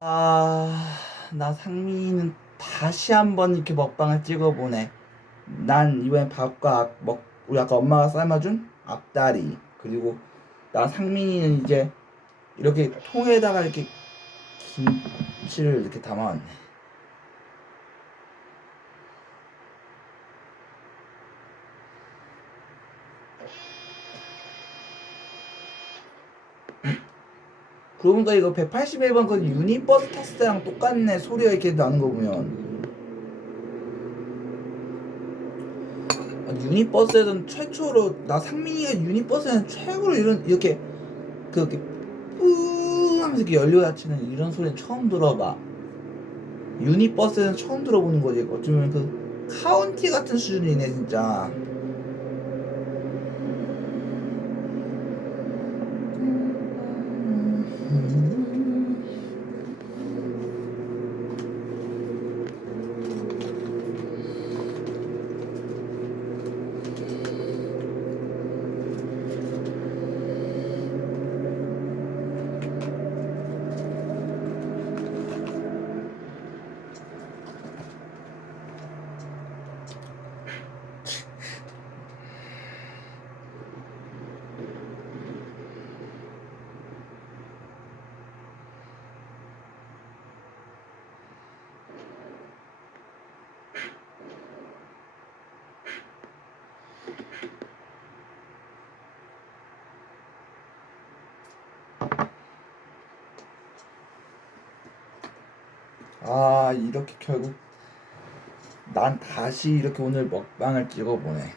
나 상민이는 다시 한번 이렇게 먹방을 찍어보네. 난 이번엔 밥과 우리 아까 엄마가 삶아준 앞다리, 그리고 나 상민이는 이제 이렇게 통에다가 이렇게 김치를 이렇게 담아왔네. 그러고 보니까 이거 181번 그 유니버스 탔을 때랑 똑같네. 소리가 이렇게 나는 거 보면. 유니버스에서는 최초로, 나 상민이가 유니버스에는 최고로 이렇게 그렇게 뿌 하면서 이렇게 연료 닫히는 이런 소리는 처음 들어봐. 유니버스에는 처음 들어보는 거지. 어쩌면 그 카운티 같은 수준이네 진짜. 이렇게 결국 난 다시 이렇게 오늘 먹방을 찍어보네.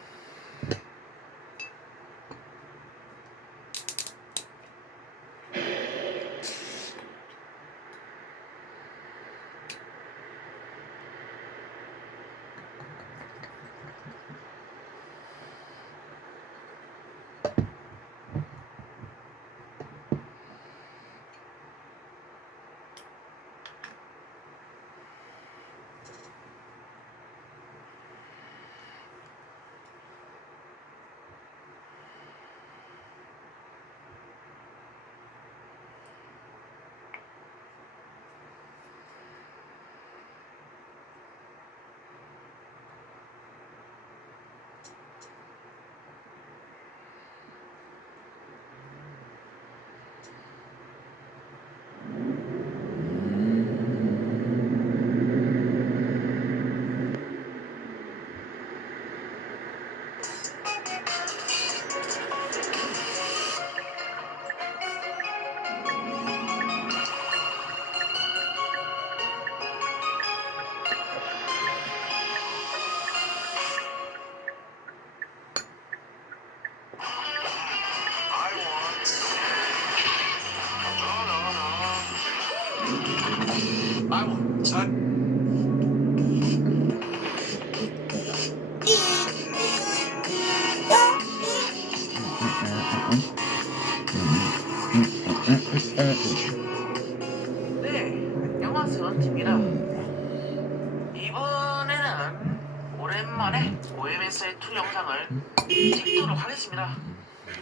네, 안녕하세요, 팀입니다. 이번에는 오랜만에 OMSI2 영상을 찍도록 하겠습니다.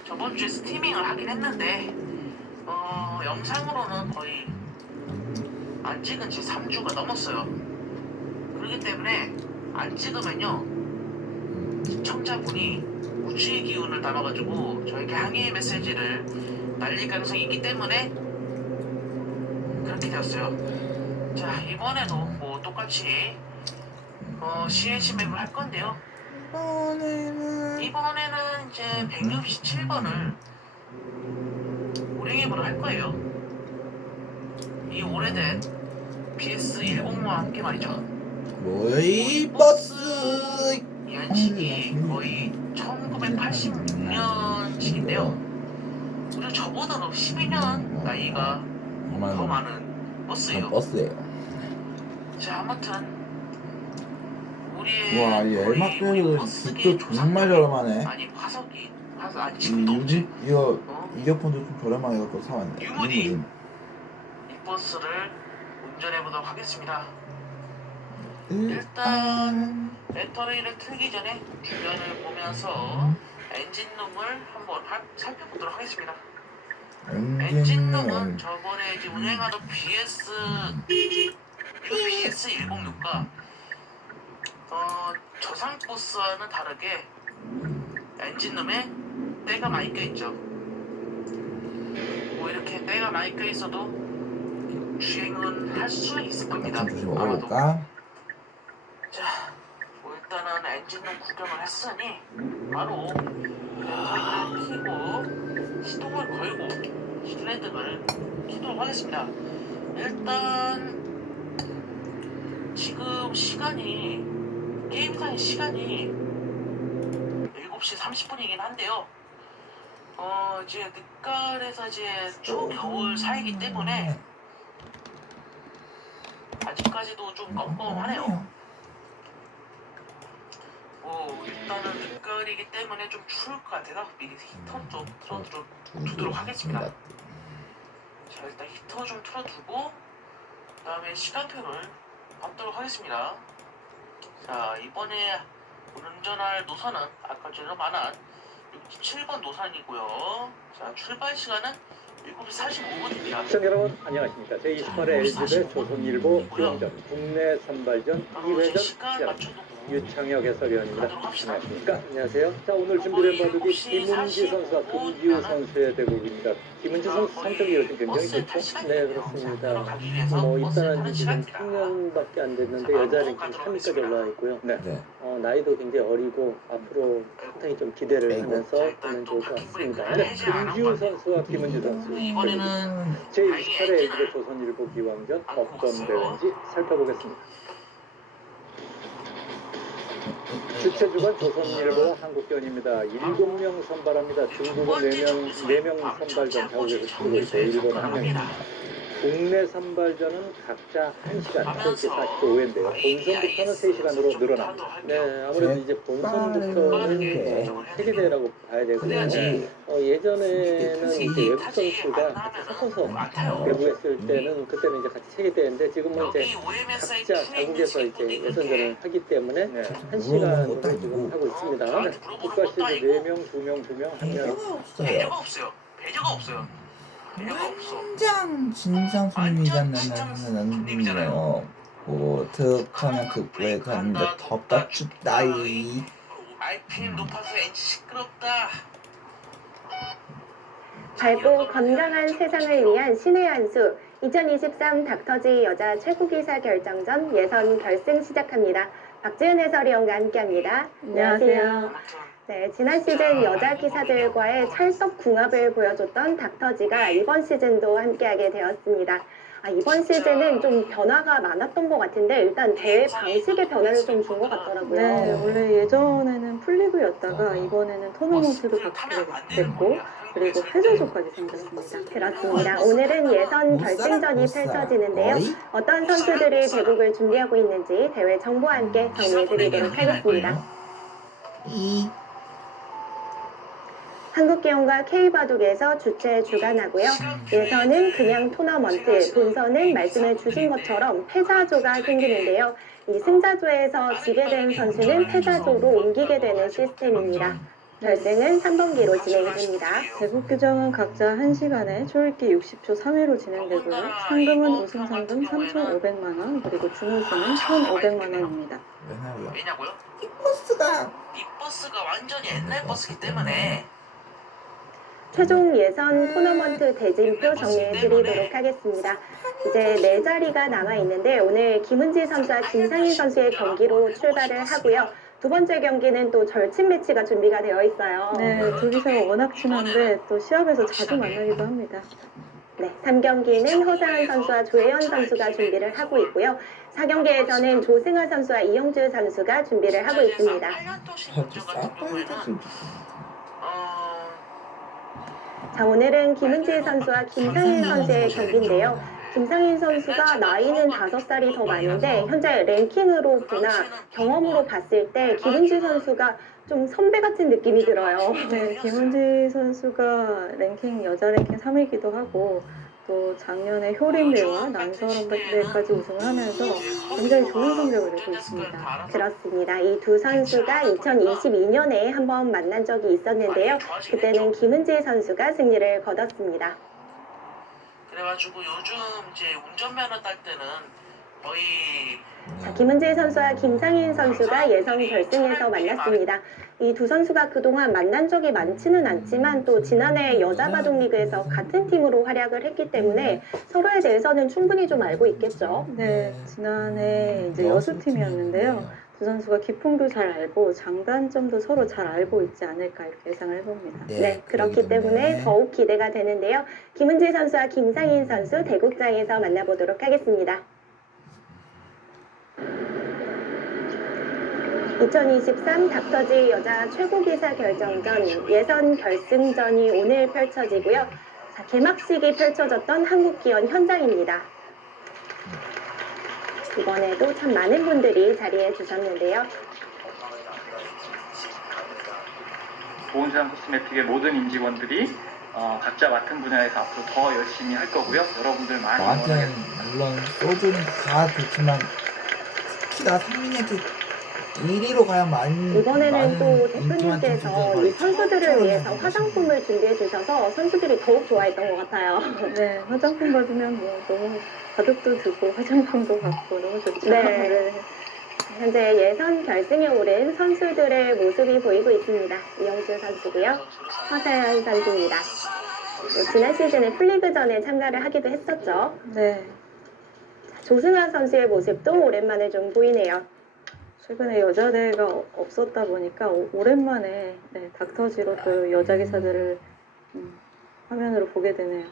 저번 주에 스트리밍을 하긴 했는데 영상으로는 거의 안 찍은 지 3주가 넘었어요. 그렇기 때문에 안 찍으면요 시청자분이 우주의 기운을 담아가지고 저에게 항의의 메시지를 날릴 가능성이 있기 때문에 그렇게 되었어요. 자, 이번에도 뭐 똑같이 CNC 맵을 할 건데요. 이번에는 이제 167번을 우랭앱으로 할 거예요. 이 오래된 PS105와 함께 말이죠. 로이버스 이 연식이 거의 1986년식인데요. 그리고 저보다는 12년 나이가 더 많은 버스예요. 자, 아무튼 우리의 와, 이 엘마페도 빅도 정말 저렴하네. 아니 화석이 아니 지금도 없지. 이거 이어폰도 좀 저렴하게 갖고 사왔네. 유물이 이 버스를 운전해 보도록 하겠습니다. 일단 배터리를 틀기 전에 주변을 보면서 엔진룸을 한번 살펴보도록 하겠습니다. 엔진룸은 저번에 이제 운행하던 BS106과 저상버스와는 다르게 엔진룸에 때가 많이 껴있죠. 뭐 이렇게 때가 많이 껴있어도 주행은 할 수 있을 겁니다. 조심 아마도. 먹어볼까? 자, 뭐 일단은 엔진룸 구경을 했으니 바로 렌터기를 켜고 시동을 걸고 실내등을 켜도록 하겠습니다. 일단 지금 시간이 게임상의 시간이 7시 30분이긴 한데요. 이제 늦가을에서 이제 초겨울 사이기 때문에 아직까지도 좀 껌껌하네요. 일단은 늦가을이기 때문에 좀 추울 것 같아서 미리 히터 좀 틀어두도록 하겠습니다. 자, 일단 히터 좀 틀어두고 그 다음에 시간표를 받도록 하겠습니다. 자, 이번에 운전할 노선은 아까 전에 말한 67번 노선이고요. 자, 출발 시간은 7시 45분입니다. 시청자 여러분 안녕하십니까. 제28회 LG배 조선일보 기왕전 국내 선발전 2회전 시간 시작. 맞춰두고 유창혁 해설위원입니다. 가도록 합시다. 안녕하십니까. 안녕하세요. 자, 오늘 준비된 바둑이 김은지 선수와 금지우 선수의 대국입니다. 김은지 선수 성적이 요즘 굉장히 좋죠? 네, 그렇습니다. 입단한 지 지금 3년밖에 안 됐는데 여자 랭킹 3위까지 올라와 있고요. 네. 나이도 굉장히 어리고 앞으로 상당히 좀 기대를 하면서 보면 좋을 것 같습니다. 네, 금지우 선수와 김은지 선수. 이번에는 제28회 LG배 조선일보 기왕전 어떤 대회인지 살펴보겠습니다. 주최주간 조선일보와 한국견입니다. 7명 선발합니다. 중국은 4명 선발전 자국에서 치르고 있고 일본은 1명입니다. 국내 선발전은 각자 1시간, 3시 45회인데요. 본선부터는 3시간으로 늘어납니다. 네, 아무래도 이제 본선부터는 세계대회라고 봐야 되고요. 예전에는 이제 외국 선수가 같이 섞어서 배구했을 때는 그때는 이제 같이 세계대회인데 지금은 이제 각자 자국에서 이제 예선전을 하기 때문에 1시간으로 지금 하고 있습니다. 네, 국가시에서 4명, 2명, 2명, 1명. 배려가 없어요. 배려가 없어요. 배려가 없어. 진정 손님이잖아요. 득하면 극구에 갔는데 덥다 춥다이. RPM 높아서 엔진 시끄럽다. 밝고 건강한 세상을 위한 신의 한 수 2023 닥터지 여자 최고기사 결정전 예선 결승 시작합니다. 박지은 해설위원과 함께합니다. 안녕하세요. 네, 지난 시즌 여자 기사들과의 찰떡궁합을 보여줬던 닥터지가 이번 시즌도 함께하게 되었습니다. 이번 시즌은 좀 변화가 많았던 것 같은데 일단 대회 방식의 변화를 좀 준 것 같더라고요. 네, 원래 예전에는 풀리그였다가 이번에는 토너먼트로 바뀌게 됐고 그리고 패자조까지 생겼습니다. 그렇습니다. 오늘은 예선 결승전이 펼쳐지는데요. 어떤 선수들이 대국을 준비하고 있는지 대회 정보와 함께 정리해드리도록 하겠습니다. 한국기영과 K바둑에서 주최 주관하고요. 예선은 그냥 토너먼트, 본선은 말씀해 주신 것처럼 패자조가 생기는데요. 이 승자조에서 지게 된 선수는 패자조로 옮기게 되는 시스템입니다. 결승은 3번기로 진행이 됩니다. 대국 규정은 각자 1시간에 초읽기 60초 3회로 진행되고요. 상금은 우승 상금 3,500만원, 그리고 준우승은 1,500만원입니다. 왜냐고요? 이 버스가 이 버스가 완전히 옛날 버스기 때문에 최종 예선 토너먼트 대진표 정리해드리도록 하겠습니다. 이제 4자리가 남아있는데 오늘 김은지 선수와 김상희 선수의 경기로 출발을 하고요. 두 번째 경기는 또 절친 매치가 준비가 되어 있어요. 네, 둘이서 워낙 친한데 또 시합에서 자주 만나기도 합니다. 네, 3경기는 허상한 선수와 조혜연 선수가 준비를 하고 있고요. 4경기에서는 조승아 선수와 이영주 선수가 준비를 하고 있습니다. 8년 도시 운전 같은 경우에는 자, 오늘은 김은지 선수와 김상인 선수의 경기인데요. 김상인 선수가 나이는 5살이 더 많은데 현재 랭킹으로 보나 경험으로 봤을 때 김은지 선수가 좀 선배 같은 느낌이 들어요. 네, 김은지 선수가 여자 랭킹 3위이기도 하고 또 작년에 효린배와 난서런배까지 우승을 하면서 굉장히 좋은 성적을 내고 있습니다. 그렇습니다. 이 두 선수가 2022년에 한번 만난 적이 있었는데요. 그때는 김은지 선수가 승리를 거뒀습니다. 그래가지고 요즘 이제 운전면허 딸 때는 거의 자, 김은재 선수와 김상인 선수가 예선 결승에서 만났습니다. 이 두 선수가 그동안 만난 적이 많지는 않지만 또 지난해 여자 바둑리그에서 같은 팀으로 활약을 했기 때문에 서로에 대해서는 충분히 좀 알고 있겠죠. 네, 지난해 이제 여수팀이었는데요. 두 선수가 기풍도 잘 알고 장단점도 서로 잘 알고 있지 않을까 이렇게 예상을 해봅니다. 네, 그렇기 때문에 더욱 기대가 되는데요. 김은재 선수와 김상인 선수 대국장에서 만나보도록 하겠습니다. 2023 닥터지 여자 최고기사 결정전 예선 결승전이 오늘 펼쳐지고요. 자, 개막식이 펼쳐졌던 한국기원 현장입니다. 이번에도 참 많은 분들이 자리해 주셨는데요. 보온세상 코스메틱의 모든 임직원들이 각자 맡은 분야에서 앞으로 더 열심히 할 거고요. 여러분들 많이 나한테는 응원하겠습니다. 물론 소주는 다 좋지만 특히 나 상민이한테 1위로 가야 많이 이번에는 또 인기만 대표님께서 이 선수들을 위해서 화장품을 준비해 주셔서 선수들이 더욱 좋아했던 것 같아요. 네, 화장품 받으면 뭐 너무 가격도 주고 화장품도 받고 너무 좋죠. 네. 현재 예선 결승에 오른 선수들의 모습이 보이고 있습니다. 이영주 선수고요. 허세현 선수입니다. 또 지난 시즌에 플리그전에 참가를 하기도 했었죠. 네, 조승아 선수의 모습도 오랜만에 좀 보이네요. 최근에 여자 대회가 없었다 보니까 오랜만에 네, 닥터지로 또 여자 기사들을 화면으로 보게 되네요.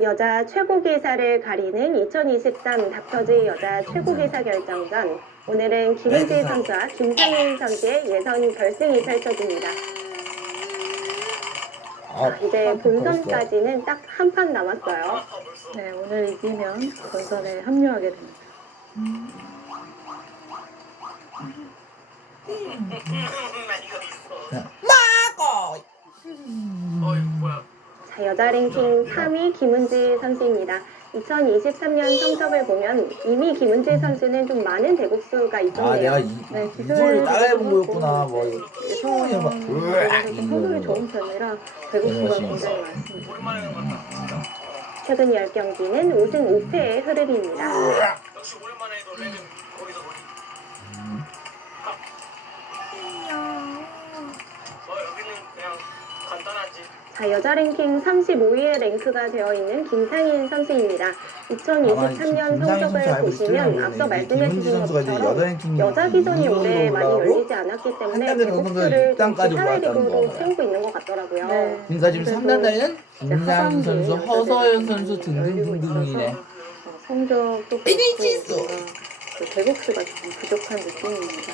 여자 최고기사를 가리는 2023 닥터지 여자 최고기사 결정전. 오늘은 김은지 선수와 김상인 선수의 예선 결승이 펼쳐집니다. 이제 본선까지는 딱 한 판 남았어요. 네, 오늘 이기면 본선에 합류하게 됩니다. 자, 여자 랭킹 3위 김은지 선수입니다. 2023년 성적을 보면 이미 김은지 선수는 좀 많은 대국수가 아 있었네요. 내가 네, 이걸 따라해본 거였구나. 뭐 성적이 막 좋은 편이라 대국수가 굉장히 많습니다. 최근 10경기는 5승 5패의 흐름입니다. 역시 오랜만에 해도 레는 거기서 여기는 그냥 간단하지. 자, 여자 랭킹 35위에 랭크가 되어 있는 김상인 선수입니다. 2023년 성적을 보시면 앞서 말씀해 주신 것처럼 여자 기전이 올해 많이 열리지 않았기 때문에 대국수를 4위로 채우고 있는 것 같더라고요. 네. 그러니까 지금 3단단에는 김상인 선수, 허서연 선수 등등등등이네. 성적도 그렇고 그 대국수가 좀 부족한 느낌입니다.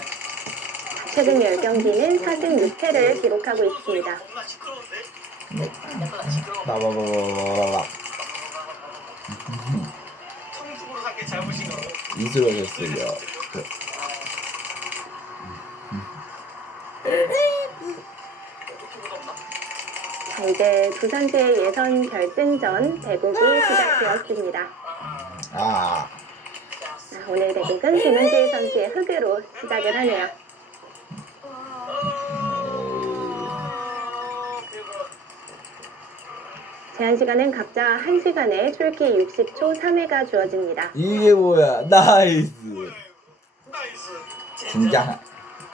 최근 10경기는 4승 6패를 기록하고 있습니다. 겁나 시끄러운데? 봐봐봐봐봐봐. 통으로 산게 잘못인 거. 이슬어졌어요. 자, 이제 두 선수의 예선 결승전 대국이 시작되었습니다. 아, 자, 오늘 대국은 김은지 선수의 흑으로 시작을 하네요. 제한 시간은 각자 1시간에 솔기 60초 3회가 주어집니다. 이게 뭐야? 나이스. 진짜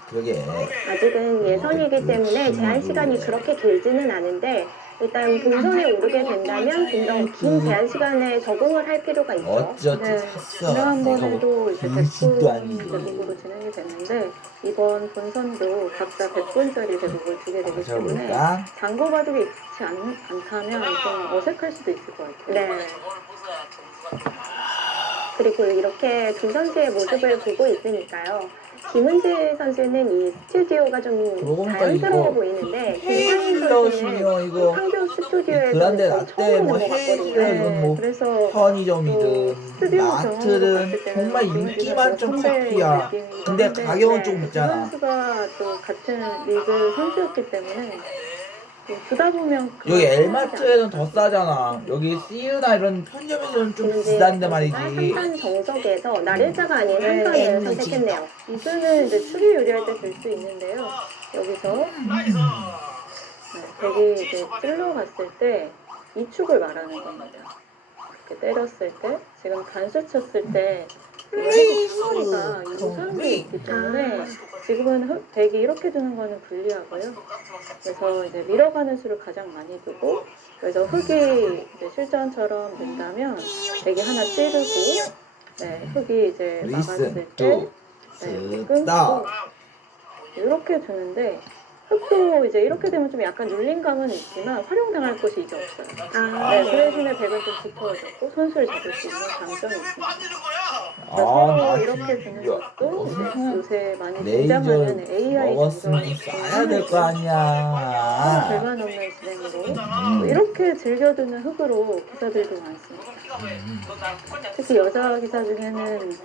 그러게. 아직은 예선이기 때문에 제한 시간이 그렇게 길지는 않은데 일단 본선에 오르게 된다면 좀 더 긴 제한 시간에 적응을 할 필요가 있죠. 어쩌지 네, 샀어. 지난번에도 이제 분식도 100분 아니고. 대국으로 진행이 됐는데 이번 본선도 각자 100분짜리 대국을 주게 되기 자 때문에 볼까? 장거 바둑이 익숙치 않다면 좀 어색할 수도 있을 것 같아요. 네. 저거를 보자 점수가. 그리고 이렇게 두 선수의 모습을 보고 있으니까요. 김은지 선수는 이 스튜디오가 좀 그러고 보니까 자연스러워 이거 보이는데 김상인 선수는 헤일러시면 이거 판교 스튜디오에서 그란데 처음 라떼 뭐 오는 것 같거든요. 헤일러 이건 뭐 그래서 편의점이든 스튜디오 마트든 경험으로 봤을 때는 정말 김은지 인기 선수가 만점 선배의 커피야. 느낌이긴 근데 한데 가격은 네, 좀 그 있잖아. 선수가 또 같은 리그 선수였기 때문에 또 두다 보면 여기 그만 엘마트에는 더 싸잖아. 여기 CU나 이런 편의점에서는 좀 비싼데 말이지. 3단 정석에서 날일자가 아닌 네, 한 네, 선을 선택했네요. 이수는 이제 추리 요리할 때 들 수 있는데요. 여기서 백이 이제 찔러갔을 때 이 축을 말하는 겁니다. 이렇게 때렸을 때 지금 단수 쳤을 때 사거리가 유사하게 있기 때문에 지금은 백이 이렇게 두는 거는 불리하고요. 그래서 이제 밀어가는 수를 가장 많이 두고 그래서 흙이 이제 실전처럼 된다면 백이 하나 찌르고 네, 흙이 이제 막았을 리슨 때 투 네, 스탑. 끊고 이렇게 두는데 흙도 이제 이렇게 되면 좀 약간 눌림감은 있지만 활용당할 곳이 이제 없어요. 네, 그 대신에 백은 좀 두터워졌고 선수를 잡을 수 있는 장점이 있습니다. 아, 새로 이렇게 두는 것도 이제 요새 많이 레이저 등장하는 AI 먹었으면 정석 싸야 될 거 아니야. 절반 없는 진행으로 또 이렇게 즐겨두는 흙으로 기사들도 많습니다. 특히 여자 기사 중에는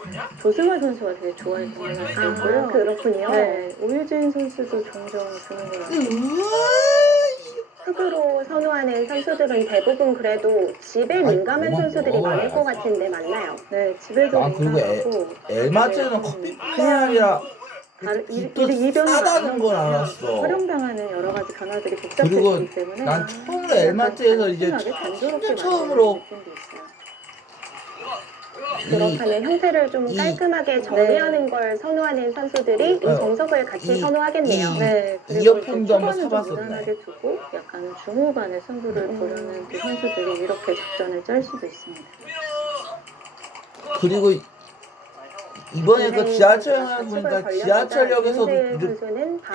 조승화 선수가 되게 좋아했던 걸로 알고 있고요. 그렇군요. 네, 오유진 선수도 종종 주는 걸로 알고 있습니다. 흙으로 선호하는 선수들은 대부분 그래도 집에 민감한 고마워. 선수들이 많을 것 같은데 맞나요? 네, 집에도 아, 그리고 민감하고 엘마트는 커피뿐만 아니라 또 싸다는 걸 알았어. 활용당하는 여러 가지 변화들이 그리고 복잡해지기 때문에 난 처음으로 엘마트에서 이제 진짜 처음으로 그렇다면 형태를 좀 깔끔하게 정리하는 걸 선호하는 선수들이 이 정석을 같이 선호하겠네요. 네, 그리고 이어폰도 한번 초반은 좀 사봤었네. 무난하게 두고 약간 중후반에 승부를 보려는 그 선수들이 이렇게 작전을 짤 수도 있습니다. 그리고 이번에 그 지하철 보니까 지하철역에서도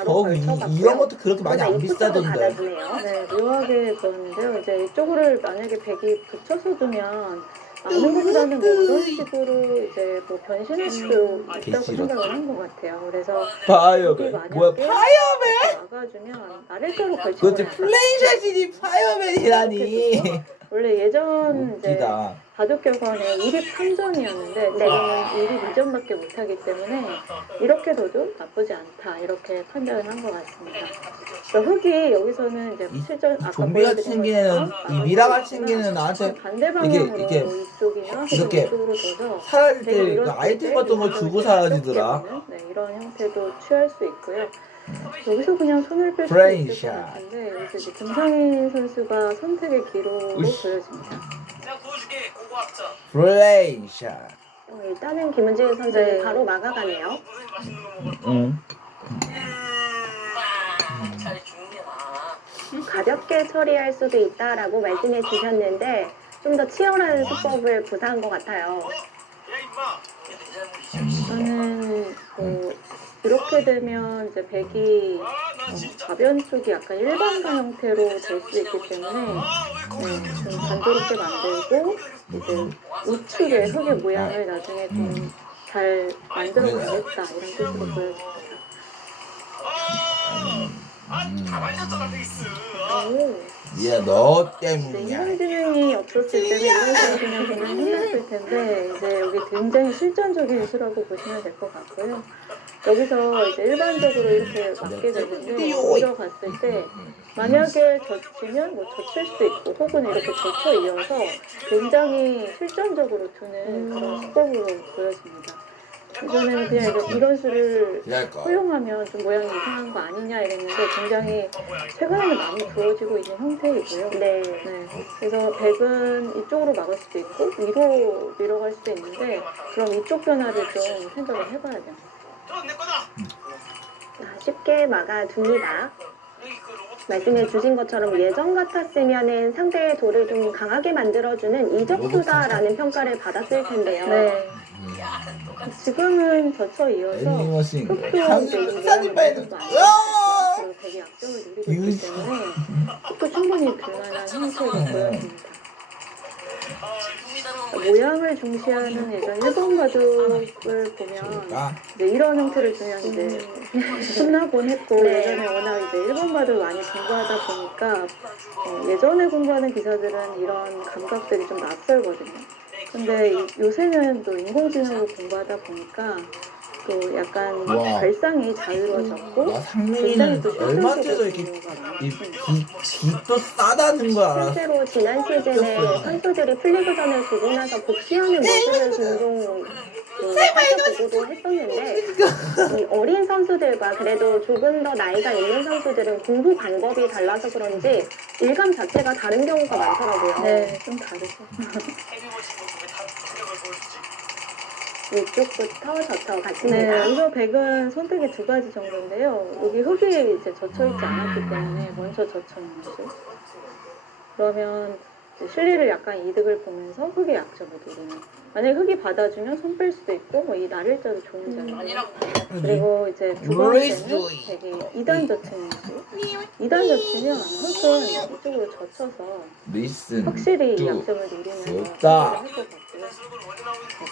더욱 이런 것도 그렇게 많이 안 비싸던데. 네, 묘하게 그러는데요. 이제 이쪽을 만약에 백이 붙여서 두면 많은 것보다는 뭐 이런 식으로 이제 뭐 변신할 수도 있다고 생각을 한 것 같아요. 그래서 파이어맨 뭐야 파이어맨? 막아주면 나를자로 걸치고 그것도 플레이샷이지 파이어맨이라니. 원래 예전 이제 웃기다. 바둑 결과는 2립 3전이었는데 지금은 2립 2전밖에 못하기 때문에 이렇게 둬도 나쁘지 않다 이렇게 판단을 한 것 같습니다. 그러니까 흙이 여기서는 이제 실전 아까 좀비같이 생긴 애는 이 미라같이 생긴 애는 나한테 반대 방향으로 이게 이쪽이나 이렇게 이쪽으로 둬서 사라질 때 되게 그 이런 아이템 때 같은 거 주고 사라지더라. 네, 이런 형태도 취할 수 있고요. 여기서 그냥 손을 뺄 수 브레인 있을 것 샷. 같은데 여기서 이제 김상희 선수가 선택의 기로로 으이씨. 보여집니다. 내가 보여줄게 고고학자. 플레이샷. 일단은 김은지 선수는 네. 바로 막아가네요. 무슨 맛있는 거 먹었어? 응. 잘 죽냐. 가볍게 처리할 수도 있다라고 말씀해 주셨는데 좀 더 치열한 수법을 구사한 것 같아요. 야 임마. 저는 뭐 이렇게 되면 이제 백이 가변 쪽이 약간 일반관 형태로 될 수 있기 때문에 좀 단조롭게 만들고 이제 우측의 흙의 모양을 나중에 좀 잘 만들어 가겠다 이런 뜻으로 보여집니다. 가만있었잖아 페이스. 얘 너 이제 때문이야. 인공지능이 없었을 때는 이런 식으로 그냥 보면 힘났을 텐데 이제 여기 굉장히 실전적인 수라고 보시면 될 것 같고요. 여기서 이제 일반적으로 이렇게 맞게 되는데 오히려 갔을 때 만약에 젖히면 뭐 젖힐 수도 있고 혹은 이렇게 젖혀 이어서 굉장히 실전적으로 두는 그런 수법으로 보여집니다. 이전에는 그냥 이런 수를 이랄까. 허용하면 좀 모양이 이상한 거 아니냐 이랬는데 굉장히 최근에는 많이 부러지고 있는 형태이고요. 네. 네. 그래서 백은 이쪽으로 막을 수도 있고 위로 밀어갈 수도 있는데 그럼 이쪽 변화를 좀 생각을 해봐야 돼요. 저내 거다. 쉽게 막아둡니다. 말씀해 주신 것처럼 예전 같았으면은 상대의 돌을 좀 강하게 만들어주는 이적수다라는 평가를 받았을 텐데요. 네. 지금은 젖혀 이어서 애니머신. 흙도 이제 한국사진 봐야는. 그리고 되게 약점을 누리고 있기 때문에 흙도 충분히 불만한 형태로 보여집니다. 모양을 중시하는 예전 일본 바둑을 보면 이제 이런 형태를 주면 이제 끝나곤 했고 네. 예전에 워낙 이제 일본 바둑을 많이 공부하다 보니까 예전에 공부하는 기사들은 이런 감각들이 좀 낯설거든요. 근데 요새는 또 인공지능으로 공부하다 보니까 또 약간 와. 발상이 자유로워졌고 와, 굉장히 상민이는 또 얼마째서 이렇게 빚도 싸다는 걸 알았어. 실제로 지난 시즌에 선수들이 플리그전을 두고 나서 복귀하는 모습을 종종 살펴보기도 했었는데 이 어린 선수들과 그래도 조금 더 나이가 있는 선수들은 공부 방법이 달라서 그런지 일감 자체가 다른 경우가 많더라고요. 네, 좀 다르죠. 위쪽부터 젖혀 같이 네, 니다 우서 100은 선택이 두 가지 정도인데요. 여기 흙이 이제 젖혀있지 않았기 때문에 먼저 젖혀놓는 거죠. 그러면 이제 실리를 약간 이득을 보면서 흙의 약점을 노리는. 만약에 흙이 받아주면 손 뺄 수도 있고 뭐 이 날일자도 좋은 자리예요. 그리고 이제 두 번째는 되게 2단 젖히는지. 2단 젖히면 흙은 이쪽으로 젖혀서 리슨 확실히 이 뚜 약점을 노리는 좋다. 할것 같고요.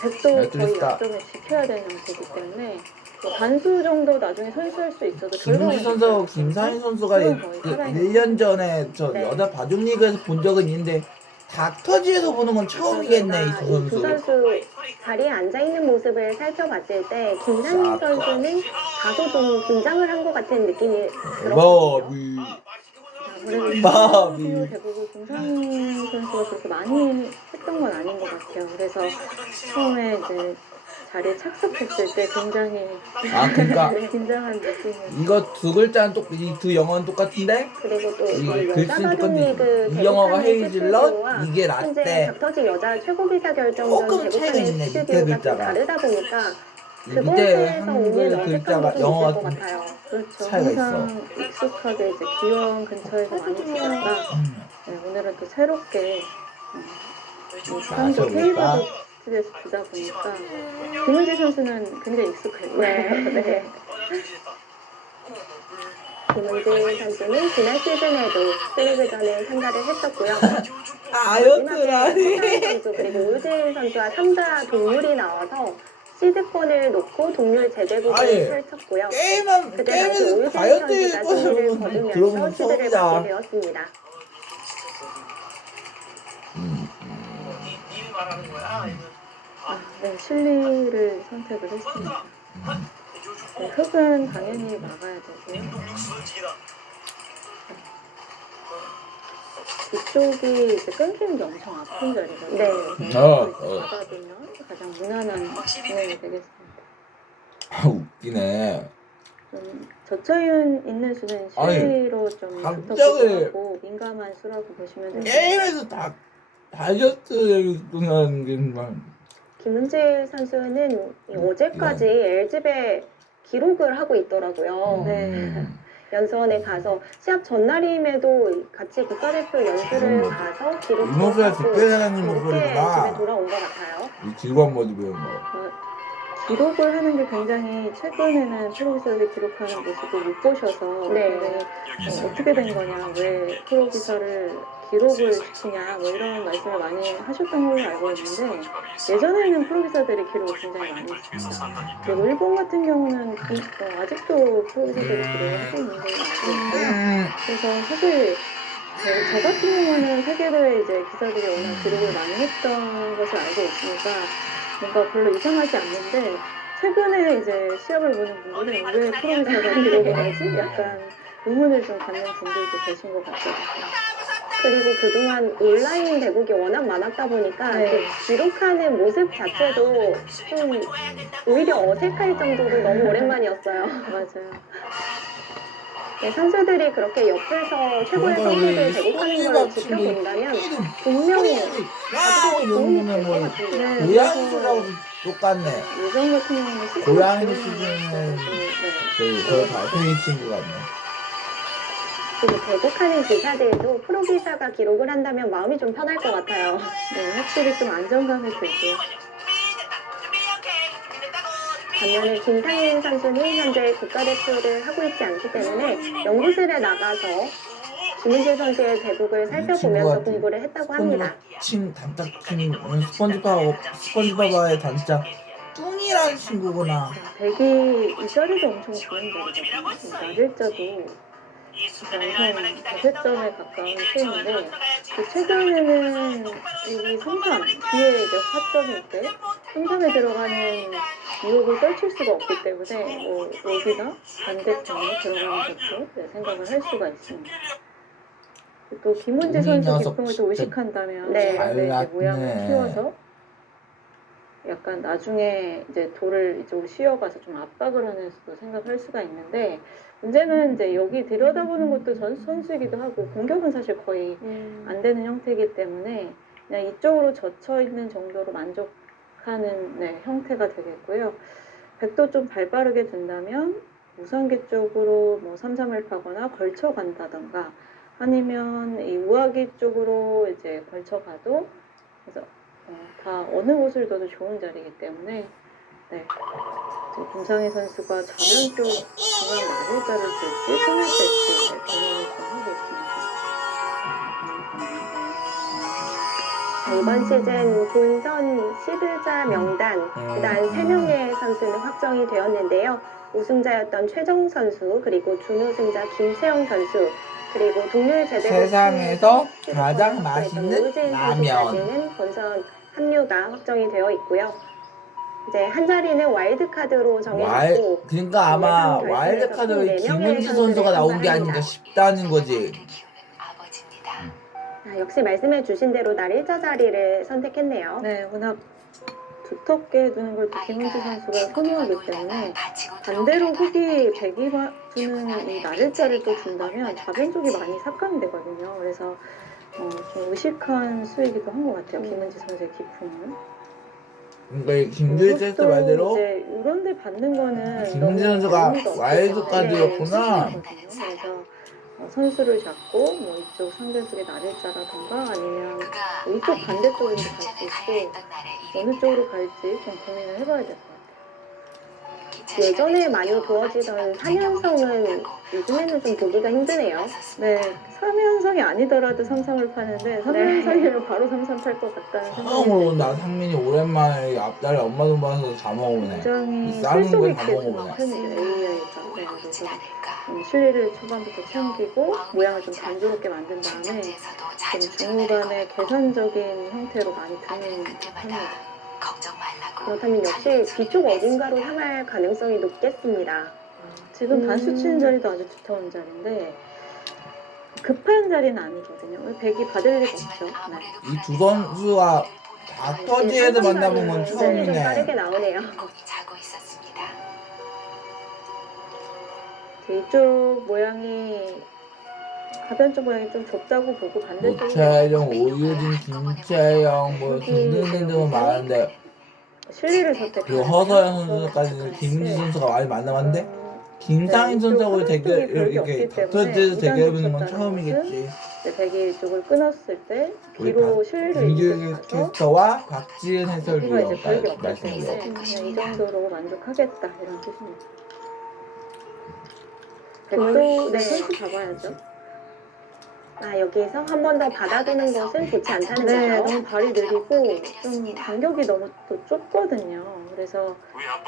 백도 거의 약점을 지켜야 되는 형태이기 때문에 뭐 단수 정도 나중에 선수할 수 있어도 김은지 선수, 김상희 선수가 거의 살아있는 1년 전에 저 네. 여자 바둑리그에서 본 적은 있는데 닥터지에서 보는 건 처음이겠네, 이 두 두 선수. 선수 자리에 앉아 있는 모습을 살펴봤을 때 김상희 선수는 다소 좀 긴장을 한 것 같은 느낌이 들었거든요. 마비. 마비 대부분 김상희 선수가 그렇게 많이 했던 건 아닌 것 같아요. 그래서 처음에 이제 자리에 착석했을 때 굉장히 아, 그러니까 긴장한 느낌이었어요. 이거 두 글자는 이 두 영어는 똑같은데 그리고 또 이 여자 글씨는 바둑리그 똑같네. 이 영어가 대국하는 헤이즐넛, 스튜디오와 이게 현재 라떼. 닥터지 여자 최고기사 결정전 조금 차이가 대국하는 있네, 밑에 스튜디오가 좀 글자가. 다르다 보니까 이 밑에 그것에서 한글 오는 어색함도 글자가 좀 영어가 있을 것 좀 같아요. 그렇죠. 차이가 있어. 항상 익숙하게 이제 기원 근처에서 많이 치다가 네, 오늘은 또 새롭게 한국 마셔볼까? K바둑 스틸에서 두다 보니까 김은지 선수는 굉장히 익숙할 거예요. 네. 김은지 선수는 지난 시즌에도 플리그전에 참가를 했었고요. 아여트라니. 서상 선수 그리고 오유진 선수와 3자 동률이 나와서 시드권을 놓고 동률 재대국을 아니, 펼쳤고요. 게임은 그때 당시 게임에서 오유진 다이어트 선수가 승리를 거는 거두면서 들어보면 시드를 받게 처음이다. 되었습니다. 네, 실리를 선택을 했습니다. 네, 흙은 당연히 막아야 되고요. 이쪽이 이제 끊기는 게 엄청 아픈 자리거든요. 네. 받아두면 가장 무난한 진행이 되겠습니다. 아, 웃기네. 좀 저처윤 있는 수는 아니, 실리로 좀 갑자기 하고 민감한 수라고 보시면 됩니다. 게임에서 다이어트 하는 게 정말. 김은지 선수는 어제까지 LG배 기록을 하고 있더라고요. 네. 연수원에 가서 시합 전날임에도 같이 국가대표 연수를 가서 기록을 이모수야 하고 집회 사장님 이렇게 목소리구나. 집에 돌아온 것 같아요. 이 즐거운 모습 배운 거. 기록을 하는 게 굉장히 최근에는 프로기사들이 기록하는 모습을 못 보셔서 네. 굉장히 어떻게 된 거냐, 왜 프로기사를 기록을 시키냐, 뭐 이런 말씀을 많이 하셨던 걸로 알고 있는데 예전에는 프로기사들이 기록을 굉장히 많이 했습니다. 그리고 일본 같은 경우는 아직도 프로기사들이 기록을 하고 있는 걸로 알고 있고요. 그래서 사실 저 같은 경우는 세계대회 이제 기사들이 워낙 기록을 많이 했던 것을 알고 있으니까 뭔가 별로 이상하지 않는데 최근에 이제 시합을 보는 분들은 왜 프로기사가 기록을 하지? 약간 의문을 좀 갖는 분들도 계신 것 같더라고요. 그리고 그동안 온라인 대국이 워낙 많았다 보니까 네. 그 기록하는 모습 자체도 좀 오히려 어색할 정도로 너무 오랜만이었어요. 맞아요. 네, 선수들이 그렇게 옆에서 최고의 선수들 대국하는 걸 지켜본다면 분명히 야, 이러면 뭐 네, 고양이 그래서 소리하고 똑같네. 예전 같은 경우는 시즌 고양이 기록을 시즌은 네. 저 달팽이 친구 같네. 그리고 대국하는 기사들도 프로 기사가 기록을 한다면 마음이 좀 편할 것 같아요. 네, 확실히 좀 안정감이 들고요. 반면에 김상인 선수는 현재 국가대표를 하고 있지 않기 때문에 연구실에 나가서 김은재 선수의 대국을 살펴보면서 공부를 했다고 합니다. 스펀지바바의 단짝 뚱이라는 친구구나. 백이 이 자리도 엄청 좋은 자리거든요. 나들자도 완성 대세점에 가까운 수인데 최근에는 여기 성산 뒤에 이제 화점일 때 삼삼에 들어가는 유혹을 떨칠 수가 없기 때문에 여기나 반대편에 들어가는 것도 생각을 할 수가 있습니다. 또 김은지 이 선수 녀석 기풍을 또 진짜 의식한다면 네. 가운데 이제 잘났네. 모양을 키워서 약간 나중에 이제 돌을 이쪽으로 씌워가서 좀 압박을 하는 수도 생각할 수가 있는데 문제는 이제 여기 들여다보는 것도 선수이기도 하고 공격은 사실 거의 안 되는 형태이기 때문에 그냥 이쪽으로 젖혀 있는 정도로 만족하는 형태가 되겠고요. 백도 좀 발빠르게 둔다면 무상기 쪽으로 뭐 삼삼을 파거나 걸쳐 간다던가 아니면 이 우아기 쪽으로 이제 걸쳐 가도 그래서 다 어느 곳을 둬도 좋은 자리이기 때문에 지금 김상희 선수가 좌변 쪽 중앙 나골자를 둘지 손을 뺄지 고민을 좀 하고 있습니다. 이번 시즌 본선 11자 명단 일단 3명의 선수는 확정이 되었는데요. 우승자였던 최정 선수, 그리고 준우승자 김채영 선수, 그리고 동률 제대 세상에서 가장 맛있는 오유진 라면. 선수까지는 본선 합류가 확정이 되어 있고요. 이제 한 자리는 와일드카드로 정해졌고 그러니까 아마 예상 와일드카드로 결승에서 총 김은지 4명의 선수가 나온 게 선수를 아닌가 싶다는 거지. 역시 말씀해 주신 대로 날 1자 자리를 선택했네요. 네, 워낙 두텁게 두는 걸 또 김은지 선수가 선호하기 때문에 반대로 흙이 백이 두는 이 나를자를 또 준다면 좌변 쪽이 많이 삭감되거든요. 그래서 좀 의식한 수이기도 한 것 같아요. 김은지 선수의 기풍은. 그러니까 김주희 선수 말대로 이제 이런 데 받는 거는 김은지 너무 선수가 의미가 없기 와일드카드였구나. 때문에 그래서 선수를 잡고 뭐 이쪽 상대 쪽에 나를자라던가 아니면 뭐 이쪽 반대쪽으로 갈 수 있고 어느 쪽으로 갈지 좀 고민을 해봐야 될 것 같아요. 예전에 많이 두어지던 3연성은 요즘에는 좀 보기가 힘드네요. 네, 3연성이 아니더라도 삼삼을 파는데 3연성이면 바로 삼삼 팔 것 같다는 처음으로 생각이 나 상민이 오랜만에 앞다리 엄마 돈 받아서 다 먹어보네. 굉장히 싼 실속 걸 있게 다 주는 먹어보네. 편이죠. AI가. 네, 그래서 실리를 초반부터 챙기고 모양을 좀 단조롭게 만든 다음에 좀 중후반에 계산적인 형태로 많이 두는 편입니다. 그렇다면 역시 뒤쪽 어딘가로 향할 가능성이 높겠습니다. 지금 단수 치는 자리도 아주 두터운 자리인데 급한 자리는 아니거든요. 백이 받을 리가 없죠. 네. 이 두 선수가 닥터지에서 만나본 건 좀 처음이네. 빠르게 나오네요. 이쪽 모양이 가변 쪽 모양이 좀 좁다고 보고 반대쪽으로 노채영, 오유진, 김채영 뭐 등등등등은 많은데 실리를 선택. 그리고 허서연 선수까지 김은지 선수가 많이 만나봤는데 김상인 선수하고 대결 이렇게 닥터지에서 대결해보는 건 처음이겠지. 백이 이쪽을 끊었을 때 뒤로 실리를 김규 가서 캐스터와 박지은 여기가 해설위원 이제 별게 없기 말씀드려. 때문에 그냥 이 정도로 만족하겠다 이런 뜻입니다. 백도 네. 선수 잡아야죠. 여기서 한 번 더 받아두는 것은 좋지 않다는 네, 거죠. 너무 발이 느리고 좀 간격이 너무 또 좁거든요. 그래서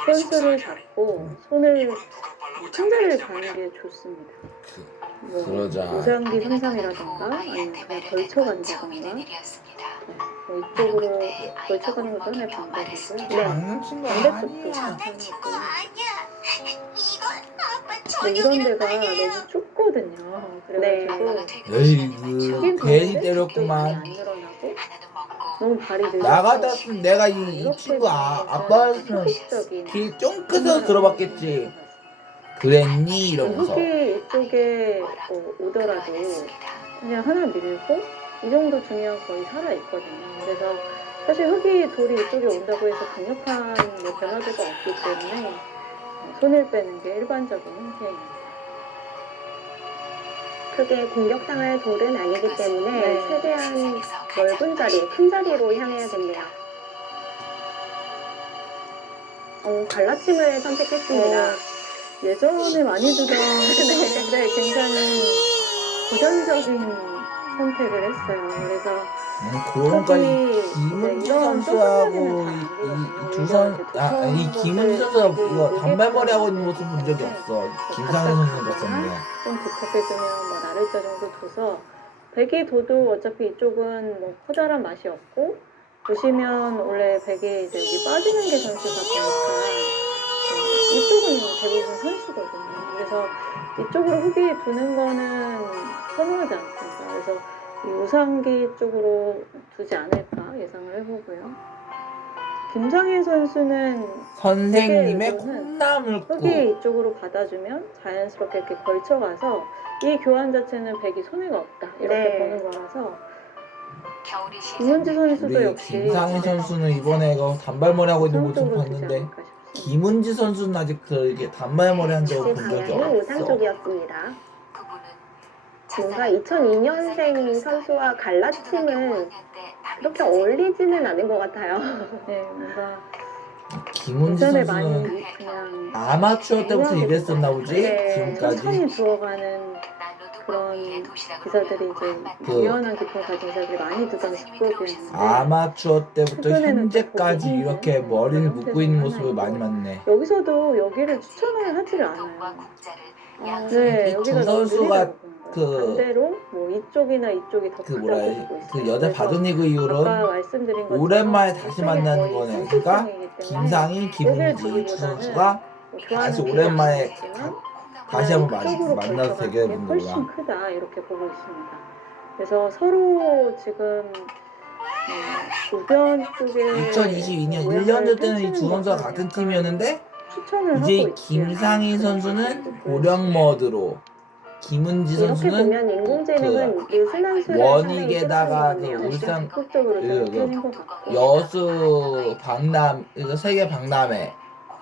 선수를 잡고 손을 한 자리를 가는 게 좋습니다. 뭐 그러자. 우상기 삼삼이라던가 아니면 그냥 걸쳐간다던가 뭐 이쪽으로 걸쳐가는 것도 하나의 방법이고요. 네. 장난친 거 반대쪽도 아니야. 괜찮고 뭐 이런 데가 너무 좁거든요. 그래가지고 에이 그 괜히 때렸구만. 안 늘어나고 너무 발이 느려서 나 같았으면 내가 이 이렇게 친구 약간 아빠였으면 소극적인 길 쫑긋해서 들어봤겠지. 그랬니? 이러면서. 흙이 이쪽에 오더라도 그냥 하나 밀고 이 정도 두면 거의 살아있거든요. 그래서 사실 흙이 돌이 이쪽에 온다고 해서 강력한 뭐 변화도가 없기 때문에 손을 빼는 게 일반적인 형태입니다. 크게 공격당할 돌은 아니기 때문에 네. 최대한 넓은 자리, 큰 자리로 향해야겠네요. 갈라침을 선택했습니다. 예전에 많이 두던 네, 굉장히 고전적인 선택을 했어요. 그래서 그런까지 흙이 김은지 이런 선수하고 좁은 이 김은지 선수가 이거 단발머리하고 있는 모습 본 적이 없어. 김상현 선수는 봤었는데. 좀 두껍게 두면 뭐 나를자 정도 둬서 백이 둬도 어차피 이쪽은 뭐 커다란 맛이 없고 보시면 원래 백이 이제 여기 빠지는 게 선수다 보니까 이쪽은 대부분 선수거든요. 그래서 이쪽으로 흡이 두는 거는 선호하지 않습니다. 그래서 이 우상기 쪽으로 두지 않을까 예상을 해보고요. 김상일 선수는 선생님의 되게 이거는 콩나물국. 흡이 이쪽으로 받아주면 자연스럽게 이렇게 걸쳐가서 이 교환 자체는 백이 손해가 없다 이렇게 네. 보는 거라서 김은지 선수도 우리 역시 김상희 선수는 이번에 이거 단발머리 하고 있는 모습 우상적으로 두지 봤는데 않을까 싶습니다. 김은지 선수는 아직 그렇게 단발머리 한 적을 본 적이 방향이 우상 없어. 쪽이었습니다. 뭔가 2002년생 선수와 갈라침은 그렇게 어울리지는 않은 것 같아요. 네, 뭔가 김은지 예전에 선수는 많이 그냥 아마추어 때부터 이랬었나 보지? 네. 천천히 지금까지. 부어가는 그런 기사들이 이제 그- 유연한 기품 가진 기사들이 많이 두던 수법이었는데 아마추어 때부터 최근에는 현재까지 좀 보기 이렇게 힘든 머리를 그런 묶고 있는 형태가 모습을 하나 많이 있고. 봤네. 여기서도 여기를 추천을 하지를 않아요. 네, 이 여기가 두 너무 선수가 느리다고 보는 거예요. 그- 반대로 뭐 이쪽이나 이쪽이 더 그 크다고 뭐라 해? 보고 있어요. 그 여자 그래서 바둑리그 이후로 아까 말씀드린 것처럼 오랜만에 다시 이쪽이 만나는 거의 거네. 선수성이기 그러니까 때문에 김상희, 김은지 이 두 선수가 뭐 다시 교환은 오랜만에 되지 않았지만 다시 한번 이쪽으로 만나서 걸쳐가는 대결해 게 본 훨씬 거야. 크다 이렇게 보고 있습니다. 그래서 서로 지금 우변 쪽에 2022년 모양을 1년 때는 이 펼치는 두 선수가 것은 같은 약간 팀이었는데 추천을 이제 하고 있지 김상희 않나 선수는 그런 고령 모드로 김은지 이렇게 선수는 보면 인공지능은 느슨한 수를 원익에다가 상당히 그 싫어하는 것 같네요. 울산 적극적으로 그- 좀 그 펴는 것 같고 여수 박람 이거 세계 박람회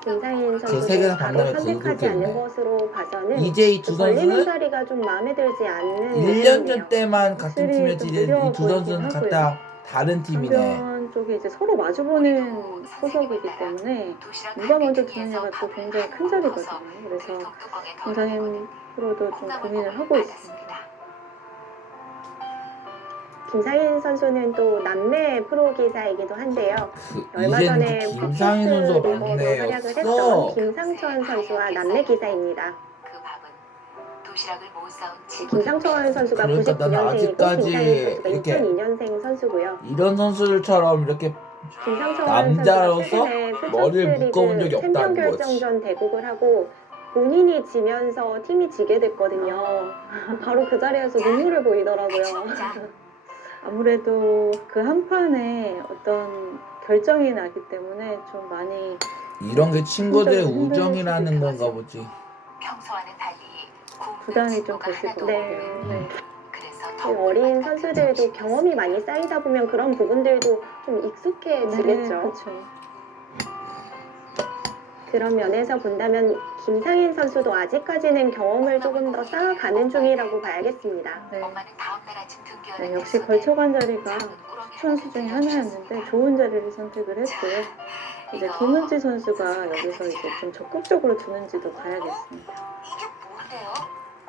김상인 세계에서 선수도 바로 박람회 선택하지 그렇게 않는 있네. 것으로 봐서는 이제 이 두 걸리는 선수는 자리가 좀 마음에 들지 않는 1년 전 느낌이네요. 때만 같은 확실히 팀이었지 좀 이제 느려 이 두 선수는 보이긴 각각 다른 팀이네. 한편 쪽에 이제 서로 마주보는 소속이기 때문에 누가 먼저 두느냐가 또 굉장히 큰 자리거든요. 그래서 김상현 프로도 좀 고민을 하고 있습니다. 김상인 선수는 또 남매 프로 기사이기도 한데요. 그 얼마 이제는 전에 그 김상희 선수가 팟캐스트 리버로 활약을 했던 막내였어. 김상천 선수와 남매 기사입니다. 김상천 선수가 그러니까 나는 99년생이고 아직까지 김상인 선수가 이렇게 2002년생 선수고요. 이런 선수들처럼 이렇게 김상천 남자로서 선수가 최근에 머리를 묶어본 적이 챔피언 없다는 거지. 결정전 대국을 하고 본인이 지면서 팀이 지게 됐거든요. 바로 그 자리에서 눈물을 보이더라고요. 아무래도 그 한 판에 어떤 결정이 나기 때문에 좀 많이 이런 게 친구들의 힘들 우정이라는 수도 건가 보지. 부담이 좀 되실 것 네. 같아요. 네. 어린 선수들도 경험이 많이 쌓이다 보면 그런 부분들도 좀 익숙해지겠죠. 그렇죠. 그런 면에서 본다면 김상인 선수도 아직까지는 경험을 조금 더 쌓아가는 중이라고 봐야겠습니다. 네. 네, 역시 걸쳐간 자리가 추천수 중에 하나였는데 좋은 자리를 선택을 했고요. 이제 김은지 선수가 여기서 이제 좀 적극적으로 두는지도 봐야겠습니다.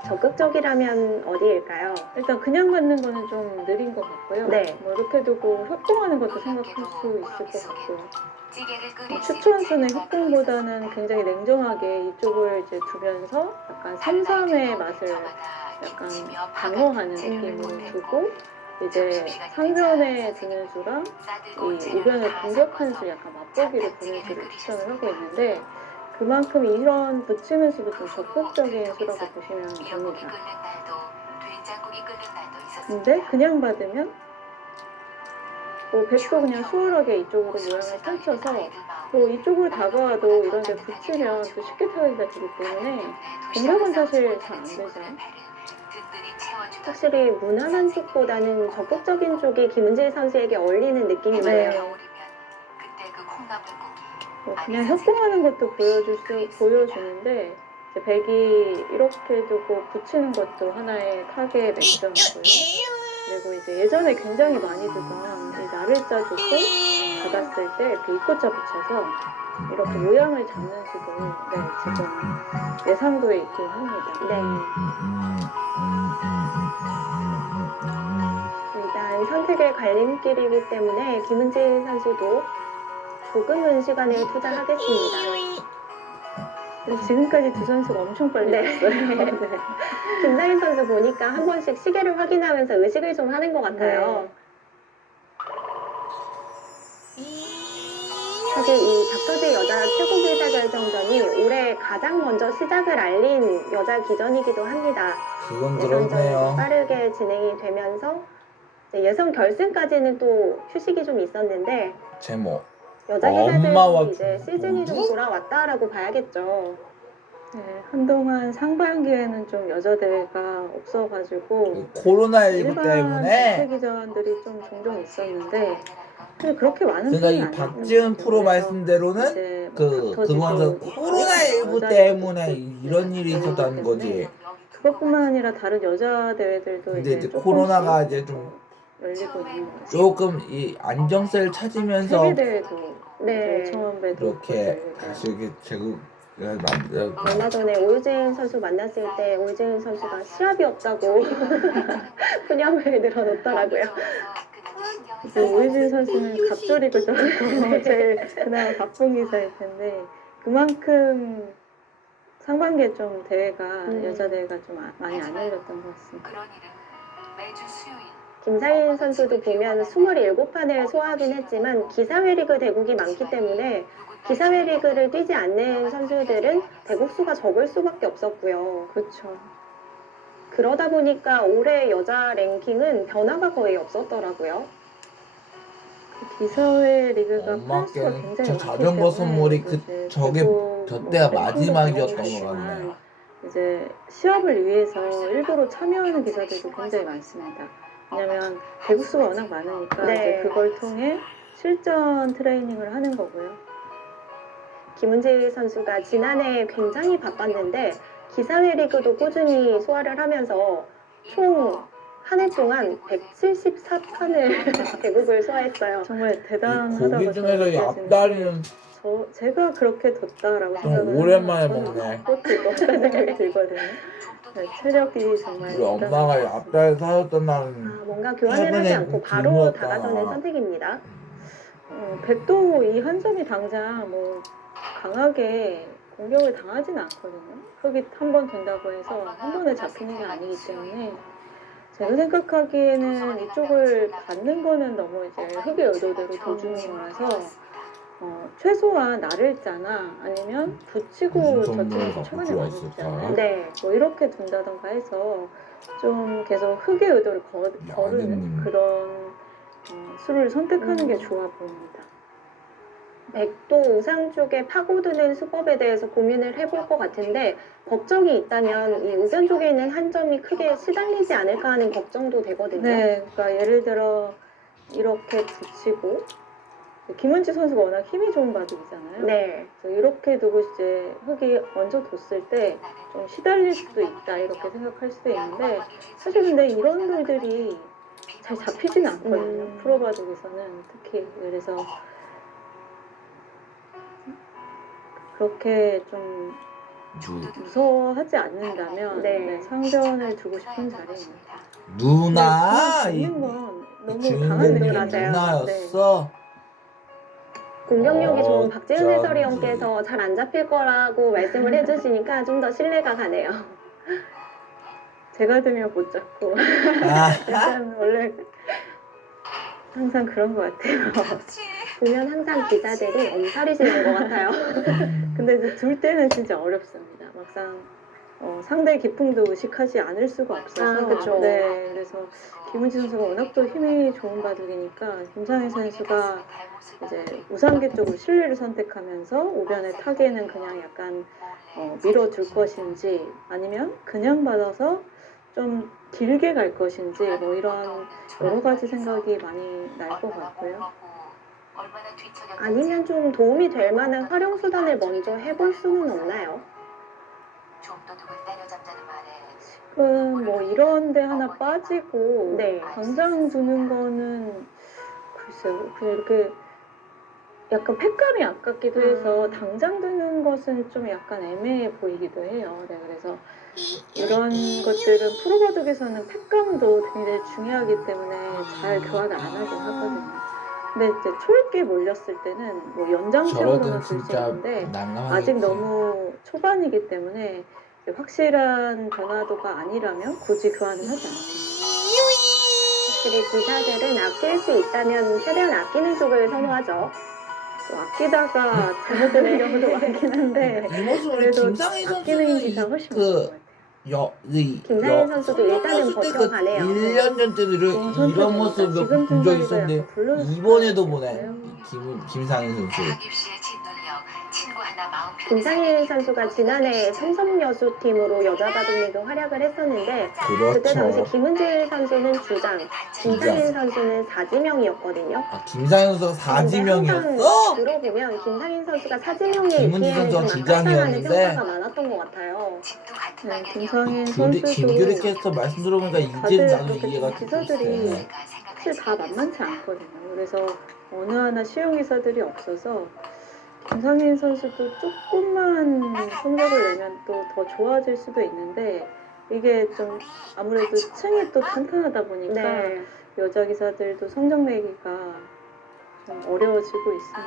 적극적이라면 어디일까요? 일단 그냥 맞는 거는 좀 느린 것 같고요. 네. 뭐 이렇게 두고 협동하는 것도 생각할 수 있을 것 같고요. 추천수는 협동보다는 굉장히 냉정하게 이쪽을 이제 두면서 약간 삼삼의 맛을 약간 방어하는 느낌으로 두고 이제 상변에 드는 수랑 이 우변을 공격하는 수 약간 맛보기를 보는 수를 추천을 하고 있는데 그만큼 이런 붙이는 수도 좀 적극적인 수라고 보시면 됩니다. 근데 그냥 받으면 뭐 백도 그냥 수월하게 이쪽으로 모양을 펼쳐서 뭐 이쪽으로 다가와도 이런 데 붙이면 또 쉽게 타격이 되기 때문에 공격은 사실 잘 안 되죠. 확실히 무난한 쪽보다는 적극적인 쪽이 김은지 선수에게 어울리는 느낌이네요. 뭐 그냥 협동하는 것도 보여주는데 이제 백이 이렇게 두고 붙이는 것도 하나의 타겟의 맹점이고요. 그리고 이제 예전에 굉장히 많이 두던 이 나를자 두고 받았을 때 이렇게 입고자 붙여서 이렇게 모양을 잡는 수도 네, 지금 예상도에 있긴 합니다. 네. 일단 선택의 갈림길이기 때문에 김은지 선수도 조금은 시간을 투자하겠습니다. 그래서 지금까지 두 선수가 엄청 빨리 네. 됐어요. 네. 김상인 선수 보니까 한 번씩 시계를 확인하면서 의식을 좀 하는 것 같아요. 여기 이 닥터지 여자 최고 기사 결정전이 올해 가장 먼저 시작을 알린 여자 기전이기도 합니다. 그건 예선전이 그렇네요. 빠르게 진행이 되면서 이제 예선 결승까지는 또 휴식이 좀 있었는데 제목 여자 엄마와 기사들이 이제 시즌이 좀 공주? 돌아왔다라고 봐야겠죠. 네, 한동안 상반기에는 좀 여자 대회가 없어가지고 코로나19 일반 때문에 대회기전들이 좀 종종 있었는데 근데 그렇게 많은 그러니까 편이 이 아니었던 박지은 것 프로 같아요. 말씀대로는 이제 뭐 그 닥터지도 그거에서 있고, 코로나19 여자 때문에 대회도 이런 있고, 일이 그렇기 있었다는 거지. 때문에 그것뿐만 아니라 다른 여자 대회들도 근데 이제 조금씩 코로나가 이제 좀 열리고 있는 것 같아요. 조금 이 안정세를 찾으면서 세계대회도 네. 처음에도 이렇게 다시 이렇게 제국 얼마 전에 오유진 선수 만났을 때 오유진 선수가 시합이 없다고 푸념을 늘어놓더라고요. 그 오유진 선수는 갑조리그 정도 제일 그나마 바쁜 기사일 텐데 그만큼 상반기에 좀 대회가 여자 대회가 좀 많이 안 열렸던 것 같습니다. 김사인 선수도 보면 27판을 소화하긴 했지만 기사회 리그 대국이 많기 때문에 기사회 리그를 뛰지 않는 선수들은 대국수가 적을 수밖에 없었고요. 그렇죠. 그러다 보니까 올해 여자 랭킹은 변화가 거의 없었더라고요. 기사회 리그가 엄마 플러스가 께는 굉장히 저 많기 자전거 선물이 때문에 그 이제 저게 대구 저 뭐 때가 랭킹도 마지막이었던 당연히 것 같네요. 있지만 이제 시합을 위해서 일부러 참여하는 기사들도 굉장히 많습니다. 왜냐면 대국수가 워낙 많으니까 네. 이제 그걸 통해 실전 트레이닝을 하는 거고요. 김은지 선수가 지난해 굉장히 바빴는데 기사회 리그도 꾸준히 소화를 하면서 총 한 해 동안 174판을 대국을 소화했어요. 정말 대단하다고 고기 중에서 이 저는 앞다리는 제가 그렇게 뒀다라고 좀 생각을 오랜만에 하면 먹네. 그것도 것 같다는 생각이 들거든요. 네, 체력이 정말 우리 엄마가 이 앞다리 사줬던 날은 뭔가 교환을 하지 않고 바로 굶었다. 다가서는 선택입니다. 백도 이 한 점이 당장 뭐 강하게 공격을 당하지는 않거든요. 흙이 한 번 된다고 해서 한 번에 잡히는 게 아니기 때문에 제가 생각하기에는 이쪽을 받는 거는 너무 이제 흙의 의도대로 도주는 거라서 최소한 나를자나 아니면 붙이고 무슨 젖히는 선물을 거 최근에 갖고 많이 들어왔을까? 있잖아요. 네. 뭐 이렇게 둔다던가 해서 좀 계속 흙의 의도를 거르는 야드님. 그런 수를 선택하는 게 좋아 보입니다. 백도 우상 쪽에 파고드는 수법에 대해서 고민을 해볼 것 같은데 걱정이 있다면 이 우변 쪽에 있는 한 점이 크게 시달리지 않을까 하는 걱정도 되거든요. 네, 그러니까 예를 들어 이렇게 붙이고 김은지 선수가 워낙 힘이 좋은 바둑이잖아요. 네. 그래서 이렇게 두고 이제 흙이 먼저 뒀을 때 좀 시달릴 수도 있다 이렇게 생각할 수도 있는데 사실 근데 이런 돌들이 잘 잡히지는 않거든요. 프로 바둑에서는 특히 그래서 그렇게 좀 무서워하지 않는다면 네. 상전을 두고 싶은 자리입니다. 누나 이 이 건 너무 주인공이 강한 느낌이 맞아요. 누나였어. 공격력이 좋은 박지은 어쩐지. 해설위원께서 잘 안 잡힐 거라고 말씀을 해주시니까 좀 더 신뢰가 가네요. 제가 들면 못 잡고 아, 약간 원래 항상 그런 것 같아요. 보면 항상 기사들이 엄살이시는 것 같아요. 근데 이제 둘 때는 진짜 어렵습니다. 막상 상대 기풍도 의식하지 않을 수가 없어서. 그쵸. 네, 그래서 김은지 선수가 워낙 또 힘이 좋은 바둑이니까 김상희 선수가 이제 우상계 쪽으로 실리를 선택하면서 오변의 타계는 그냥 약간 밀어둘 것인지 아니면 그냥 받아서 좀 길게 갈 것인지 뭐 이런 여러 가지 생각이 많이 날 것 같고요. 아니면 좀 도움이 될 만한 활용 수단을 먼저 해볼 수는 없나요? 지금 뭐 이런 데 하나 빠지고 네. 당장 두는 거는 글쎄요. 그냥 이렇게 약간 팩감이 아깝기도 해서 당장 두는 것은 좀 약간 애매해 보이기도 해요. 네, 그래서 이런 것들은 프로바둑에서는 팩감도 굉장히 중요하기 때문에 잘 교환을 안 하긴 하거든요. 근데 이제 초읽기에 몰렸을 때는 뭐 연장식으로는 저러든 둘 수 진짜 있는데 난감하겠지. 아직 너무 초반이기 때문에 이제 확실한 변화도가 아니라면 굳이 교환을 하지 않습니다. 확실히 기사들은 아낄 수 있다면 최대한 아끼는 쪽을 선호하죠. 좀 아끼다가 잘못되는 경우도 많긴 한데 이 모습을 그래도 김상희 아끼는 선수는 기사 훨씬 많은 것 같아요. 김상희 선수도 일단은 버텨가네요. 1년 전때들은 좋은 이런 선수입니다. 모습을 지금 본 적이 등장해서 있었는데 약간 블루스 이번에도 보네. 같아요. 김상희 선수. 김상희 선수가 지난해 삼성여수팀으로 여자 바둑리그 활약을 했었는데 그때 당시 그렇죠. 김은지 선수는 주장, 김상희 선수는 사지명이었거든요. 아, 김상희 선수가 사지명이었어? 들어보면 김상희 선수가 사지명에 김은지 있기에는 선수가 좀 아깝다는 주장이었는데 평가가 많았던 것 같아요. 네, 김상희 김규리 선수도 캐스터 말씀 들어보니까 이제 다들 나도 그렇게 이해가 좀 기사들이 되네. 사실 다 만만치 않거든요. 그래서 어느 하나 쉬운 기사들이 없어서 김상희 선수도 조금만 성적을 내면 또 더 좋아질 수도 있는데 이게 좀 아무래도 층이 또 탄탄하다 보니까 네. 여자 기사들도 성적 내기가 좀 어려워지고 있습니다.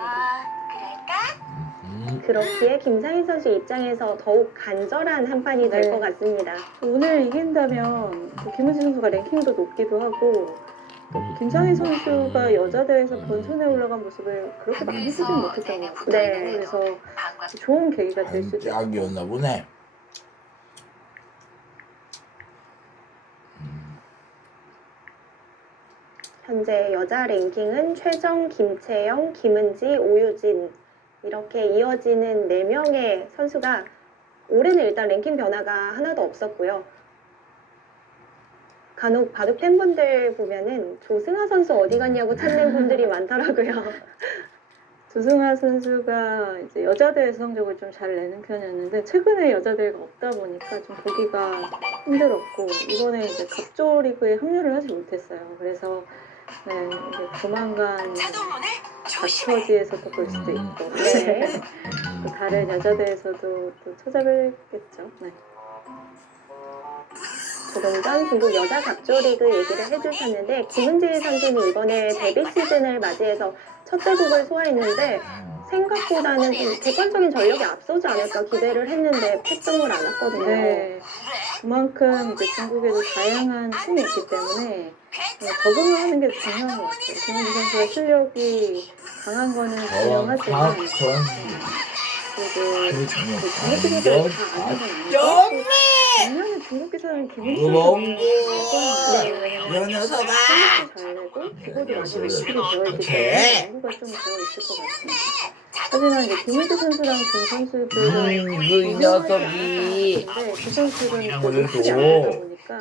그렇기에 김상희 선수 입장에서 더욱 간절한 한 판이 될 네. 것 같습니다. 오늘 이긴다면 또 김은지 선수가 랭킹도 높기도 하고 또 김상희 선수가 여자 대회에서 본선에 올라간 모습을 그렇게 많이 보진 못했던 것 같아요. 네. 그래서 좋은 계기가 될 수도 있고. 반짝이었나 보네. 현재 여자 랭킹은 최정, 김채영, 김은지, 오유진 이렇게 이어지는 4명의 선수가 올해는 일단 랭킹 변화가 하나도 없었고요. 간혹 바둑 팬분들 보면은 조승아 선수 어디 갔냐고 찾는 분들이 많더라고요. 조승아 선수가 이제 여자 대회 성적을 좀 잘 내는 편이었는데 최근에 여자 대회가 없다 보니까 좀 보기가 힘들었고 이번에 이제 갑조 리그에 합류를 하지 못했어요. 그래서 네, 이제 조만간 닥터지에서도 볼 수도 있고 네. 또 다른 여자 대회에서도 또 찾아뵙겠죠. 네. 조금 전 중국 여자 갑조리그 얘기를 해주셨는데 김은지 선수는 이번에 데뷔 시즌을 맞이해서 첫 대국을 소화했는데 생각보다는 좀 객관적인 전력이 앞서지 않을까 기대를 했는데 패점을 안 왔거든요. 네. 그만큼 이제 중국에도 다양한 층이 있기 때문에 적응을 하는 게 중요한 것 같아요. 김은지 선수의 실력이 강한 거는 분명하지만 그리고 중국 기사들이 다 아는 건 아니고 작년에 중국 기사는 김은지 선수가 여 녀석아! 잘 내고 기고도 많이 확실히 되어있기 때문에 연구가 좀 되어있을 것 같습니다. 하지만 이제 김은지 선수랑 준 선수들은 이 녀석이 그 선수들은 그래도 확실히 안 하다 보니까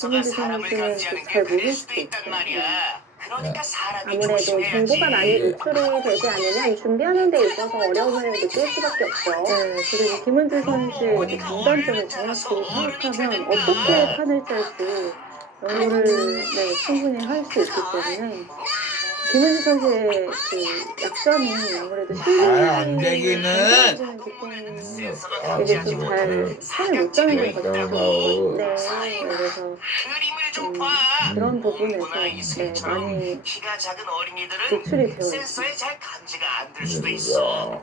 김은지 선수는 잘 모를 수도 있어요. 아무래도 정보가 많이 노출이 되지 않으면 준비하는 데 있어서 어려움을 느낄 수밖에 없죠. 네, 그리고 김은지 선수의 이제 장단점을 정확히 파악하면 어떻게 판을 짤지 연구를 네, 충분히 할 수 있기 때문에 김은지 선수의 그 약점이 아무래도 안 되기는. 이게 좀 잘 판을 못 짜는 경우가 좀 있어요. 네. 그래서 그런 부분에서 네, 많이 키가 작은 어린이들은 노출이 되어 있어요. 센서에 잘 감지가 안 될 수도 있어.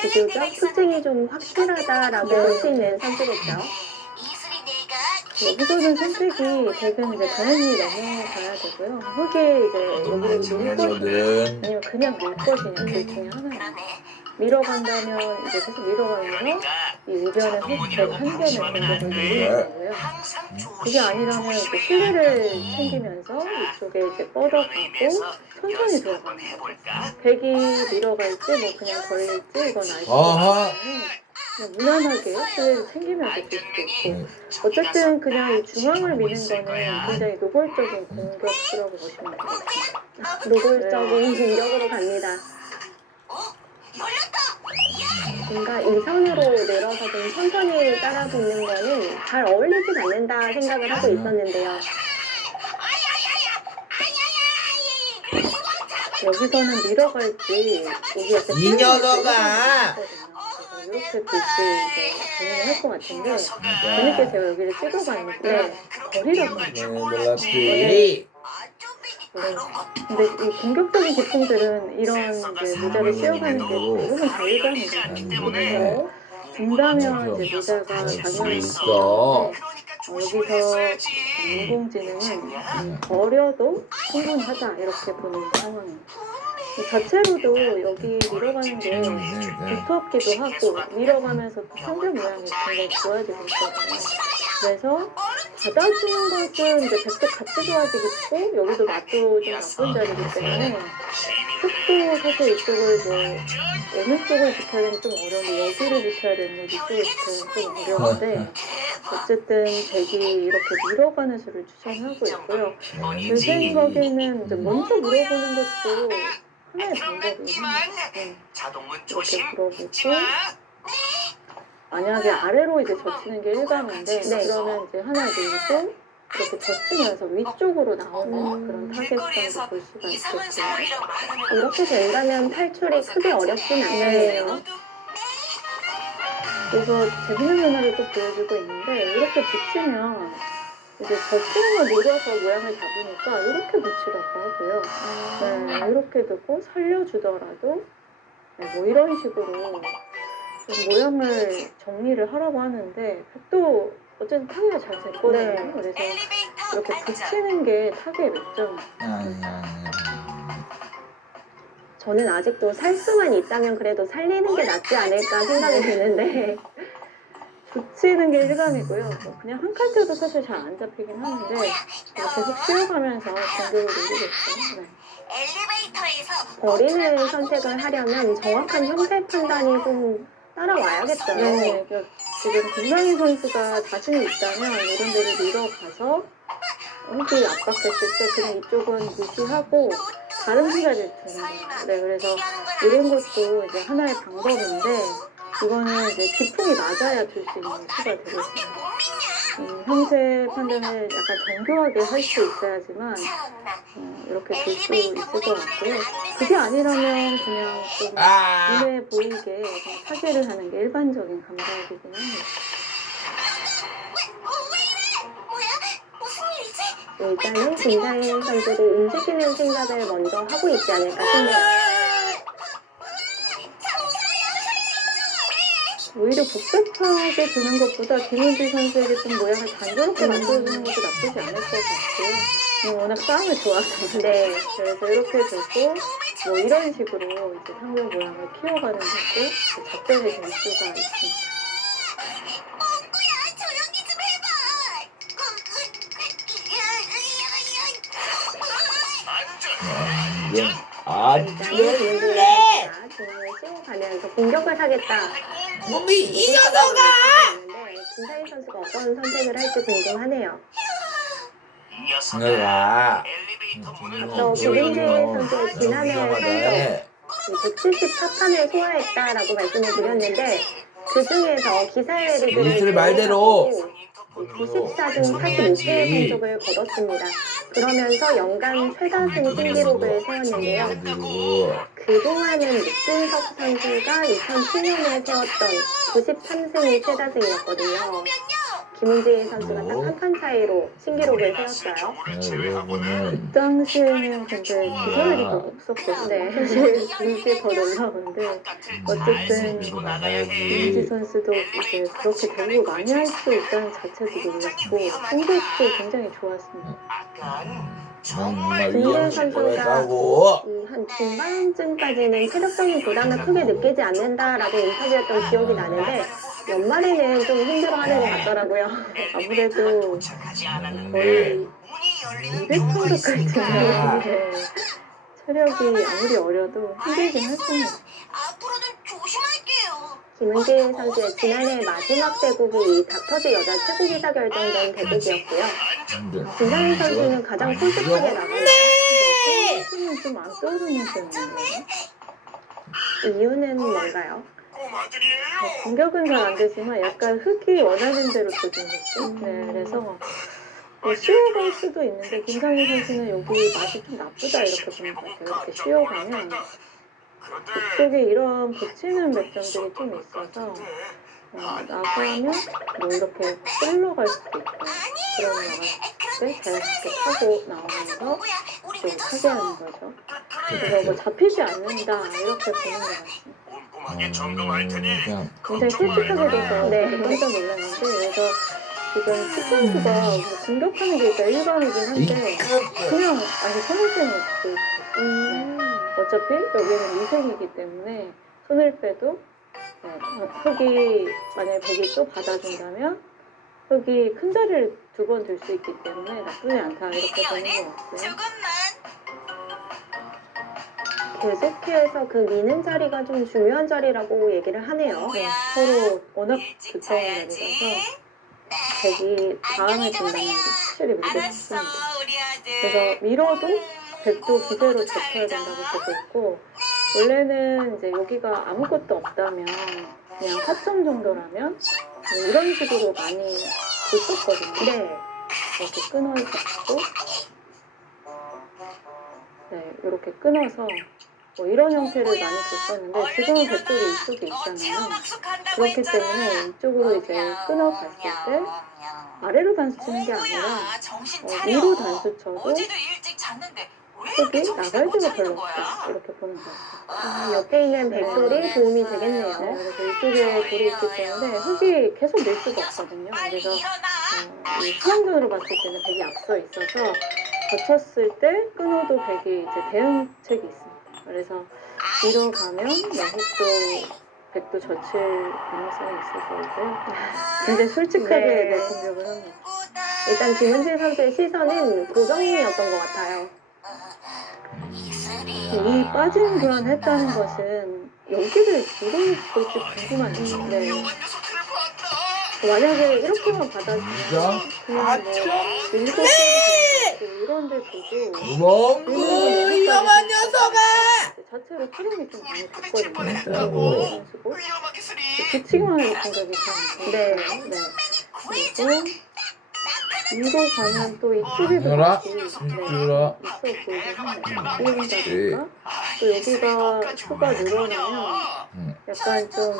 비교적 특징이 좀 확실하다라고 할 수 있는 선수겠죠. 여기서는 선택이 대금 이제 당연히 넘어가야 되고요. 흙에 이제 여기를 밀 것이냐 중요하거든. 아니면 그냥 밀 것이냐 둘 중에 하나예요. 밀어간다면 이제 계속 밀어가면서 이 우변의 흙 한 점의 공격을 노리는 거고요. 그게 아니라면 이제 실내를 챙기면서 이쪽에 이제 뻗어가고 천천히 들어가는 거예요. 백이 밀어갈지 뭐 그냥 걸릴지 이건 알수 아하. 없는데 그냥 무난하게 실내를 챙기면서 들 수도 있고 어쨌든 그냥 이 중앙을 미는 거는 굉장히 노골적인 공격수라고 보시면 될 것 같습니다. 노골적인 공격으로 갑니다. 뭔가 이선으로 늘어서 좀 천천히 따라붙는 거는 잘 어울리진 않는다 생각을 하고 있었는데요. 여기서는 밀어갈지 여기 약간 이 녀석아! 이렇게 될지 이제 고민을 할 것 같은데 재밌게 제가 여기를 찍어봤는데 거리라고 네, 몰랐지. 근데 이 공격적인 기풍들은 이런 이제 모자를 씌워가는 게 대부분 자유자입니다. 네. 준다면 이제 모자가 수 작용할 수 있어. 있는데 여기서 인공지능은 버려도 충분하다 이렇게 보는 상황입니다. 자체로도 여기 밀어가는 게 두텁기도 하고 밀어가면서 상대 모양이 굉장히 좋아지고 있거든요. 그래서 받아주는 것은 이제 100대 같이 좋아지겠고 여기도 맛도 좀 나쁜 자리이기 때문에 흙도 사실 이쪽을 뭐 어느 쪽을 지켜야 되는 좀 어려운데 여기를 지켜야 되는 거 이쪽을 지켜야 되는 좀 어려운데 어쨌든 백이 이렇게 밀어가는 수를 추천하고 있고요. 제 생각에는 이제 먼저 물어보는 것도 하나의 방법이에요. 이렇게 물어보고 만약에 아래로 이제 젖히는 게 일반인데 그러면 이제 하나 밀고 이렇게 젖히면서 위쪽으로 나오는 그런 타겟성도 볼 수가 있겠고요. 이렇게 된다면 탈출이 크게 어렵진 않네요. 그래서 재밌는 변화를 또 보여주고 있는데 이렇게 붙이면 이제 젖히는 걸 노려서 모양을 잡으니까 이렇게 붙이라고 하고요. 네, 이렇게 두고 살려주더라도 뭐 이런 식으로 좀 모양을 정리를 하라고 하는데 또 어쨌든 타겟이 잘 됐거든요. 네. 그래서 이렇게 붙이는 게 타겟의 맥점이에요. 저는 아직도 살 수만 있다면 그래도 살리는 게 낫지 않을까 생각이 드는데 붙이는 게 일감이고요. 뭐 그냥 한 칸째도 사실 잘 안 잡히긴 하는데 계속 쉬어가면서 공격을 누리겠죠. 네. 버리는 선택을 하려면 정확한 형태 판단이 좀 따라와야겠어요. 네, 그러니까 지금 김상희 선수가 자신이 있다면 이런 데를 밀어가서 흙이 압박했을 때 그냥 이쪽은 무시하고 다른 생각을 드는 거예요. 네, 그래서 이런 것도 이제 하나의 방법인데 이거는 이제 기풍이 맞아야 줄 수 있는 수가 되겠습니다. 형태 판단을 약간 정교하게 할 수 있어야지만 이렇게 줄 수 있을 것 같고요. 그게 아니라면 그냥 좀 눈에 보이게 그냥 타개를 하는 게 일반적인 감각이긴 합니다. 일단은 김상현 선수도 움직이는 생각을 먼저 하고 있지 않을까 싶네요. 오히려 복잡하게 드는 것보다 김은지 선수에게 좀 모양을 단조롭게 만들어주는 것도 나쁘지 않을 것 같고요. 워낙 싸움을 좋아하잖아요. 네. 그래서 이렇게 되고 뭐 이런 식으로 이제 상대 모양을 키워가는 것도 작전이 될 수가 있습니다. 일단은 문제가 중앙을 씌워가면서 공격을 하겠다. 몸이 이 녀석아! 김상희 선수가 어떤 선택을 할지 궁금하네요. 내가 앞서 김은지 선수의 지난해 성적 174판을 소화했다라고 말씀을 드렸는데 그 중에서 기사회리그를 이슬 말대로 94등 45패의 성적을 거뒀습니다. 그러면서 연간 최다승 신기록을 세웠는데요. 그동안은 육진석 선수가 2007년에 세웠던 93승이 최다승이었거든요. 김은지 선수가 딱 한 판 차이로 신기록을 세웠어요. 그 당시에는 근데 기사회리가 없었거든요. 네. 사실 그게 더 놀라운데 어쨌든 김은지 선수도 이제 그렇게 대우를 많이 할 수 있다는 자체도 놀랐고 성적도 굉장히 좋았습니다. 김은지 선수가 한 중반쯤까지는 체력적인 부담을 크게 느끼지 않는다라고 인터뷰했던 기억이 나는데 연말에는 좀 힘들어하는 것 같더라고요. 아무래도 거의 200판 가까이 되는데 체력이 아무리 어려도 힘들긴 할 겁니다. 김은지 선수의 지난해 마지막 대국이 닥터즈 여자 최고기사 결정전 대국이었고요. 김상희 선수는 가장 솔직하게 나갔는데 선수는 좀 안 떠오르는 편인데요. 이유는 뭔가요? 공격은 잘 안 되지만 약간 흙이 원하는 대로 조준 느낌? 네, 그래서 뭐 쉬어갈 수도 있는데 김상희 선수는 여기 맛이 좀 나쁘다 이렇게 보는 것 같아요. 이렇게 쉬어가면 그쪽에 이런 붙이는 맥점들이 좀 있어서 나가면 뭐 이렇게 끌러갈 수도 있고 그러면 나갔을 때 자연스럽게 타고 나오면서 좀 타게 하는 거죠. 그래서 뭐 잡히지 않는다 이렇게 보는 것 같습니다. 굉장히 솔직하게 돼서 네. 깜짝 놀랐는데 그래서 지금 풋선수가 뭐 공격하는 게 일단 일반이긴 한데 그냥 아니 손을 빼는 것도 어차피 여기는 미생이기 때문에 손을 빼도 네, 흙이 만약에 백이 또 받아준다면 흙이 큰 자리를 2번 들 수 있기 때문에 나쁘지 않다 이렇게 보는 것 같고요. 계속해서 그 미는 자리가 좀 중요한 자리라고 얘기를 하네요. 네, 서로 워낙 가까운 자리라서 백이 다음에 준다는 게 확실히 문제가 있습니다. 그래서 밀어도 백도 기세로 젖혀야 된다고 보고 있고 원래는 이제 여기가 아무것도 없다면 그냥 4점 정도라면 뭐 이런 식으로 많이 줬었거든요. 네. 이렇게 끊어잡고 네, 이렇게 끊어서 뭐 이런 형태를 많이 줬었는데 지금은 백돌이 이쪽에 있잖아요. 그렇기 때문에 이쪽으로 이제 끊어갔을 때 아래로 단수 치는 게 아니라 위로 단수 쳐도 흙이 나갈 데가 별로 없다 이렇게 보는 거예요. 아, 옆에 있는 백돌이 도움이 되겠네요. 네, 그래서 이쪽에 돌이 있기 때문에 흙이 계속 밀 수가 없거든요. 그래서 이 수험전으로 봤을 때는 백이 앞서 있어서 젖혔을 때 끊어도 백이 이제 대응책이 있습니다. 그래서 위로 가면 흙도 백도 젖힐 가능성이 있을 거고요. 굉장히 솔직하게 네. 네, 공격을 합니다. 일단 김은지 선수의 시선은 고정이었던 것 같아요. 이 빠진 교환했다는 것은 여기를 물어볼지 궁금한데 만약에 이렇게만 받아주면 그냥 뭐 밀고 이런 데 두고 위험한 녀석아! 자체로 흐름이 좀 많이 됐거든요. 선수고 붙이기만 해도 공격이 잘 네. 네. 그리고 위로 가면 또 이쪽에도 들어라. 다시 있어 들어라. 보이긴 합니다. 띄운다든가 또 여기가 수가 늘어나면 약간 좀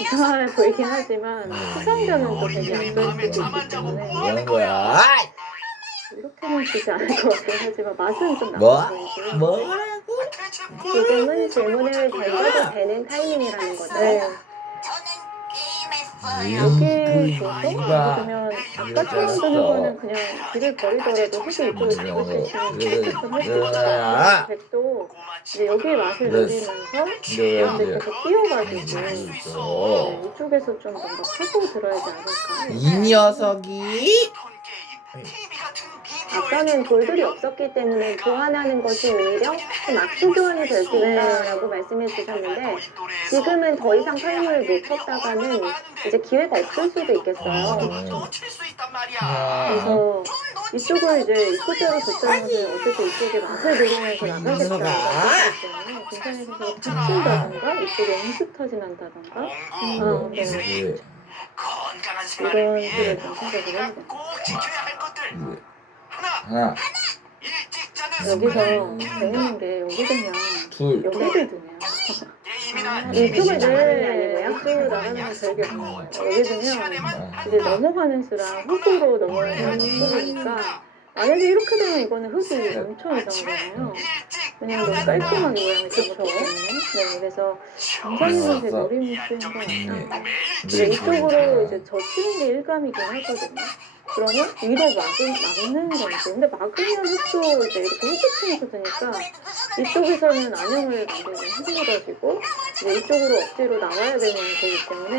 이상해 보이긴 하지만 수상자는 또 되게 앞설 수도 있기 때문에 뭐하는 거야? 이렇게는 주지 않을 것 같긴 하지만 맛은 좀 뭐? 나빠 보이고요. 뭐라고? 지금은 질문을 던져도 되는 타이밍이라는 거죠. 네. 여기 줘서 이봐. 그러면 아까처럼 쓰는 거는 그냥 길을 버리더라도 흙이 이쪽에 잡을 수 있으면 좀 할 수 있어요. 백도 이제 여기의 맛을 누리면서 이런데 계속 뛰어가지고 네, 이쪽에서 좀 뭔가 파고 들어야지 않을까. 이 녀석이 앞서는 돌들이 없었기 때문에 교환하는 것이 오히려 좀 악수 교환이 될 수 있다라고 말씀해 주셨는데 지금은 더 이상 타이밍을 놓쳤다가는 이제 기회가 없을 수도 있겠어요. 그래서 이쪽을 이제 입구자로 줬다는 것은 어쨌든 이쪽에 맛을 누리면서 나가겠다는 거기 때문에 김찬희 선수가 다친다던가 이쪽에 응습타진 한다던가 네. 이런 식으로 좀 생각을 해야 돼요. 하나, 여기서 재밌는 게 여기 그냥 둘, 여기를 드네요. 이쪽을 나가는 게 아니고요. 이쪽으로 나가는 건 별게 없는 거예요. 여기 드면 이제 넘어가는 수랑 흙으로 넘어가는 흙이니까 만약에 이렇게 되면 이거는 흙이 엄청 이상하잖아요. 그냥 너무 깔끔한 모양이 되기 때문에 네, 그래서 김상희 선수의 노림이 쓰인 건 같아요. 이제 이쪽으로 이제 젖히는 게 일감이긴 하거든요. 그러면 위로 막는 건지. 근데 막으면 흙도 이제 이렇게 흙이 드니까 이쪽에서는 안형을 만들기 힘들어지고 이제 이쪽으로 억지로 나와야 되는 되기 때문에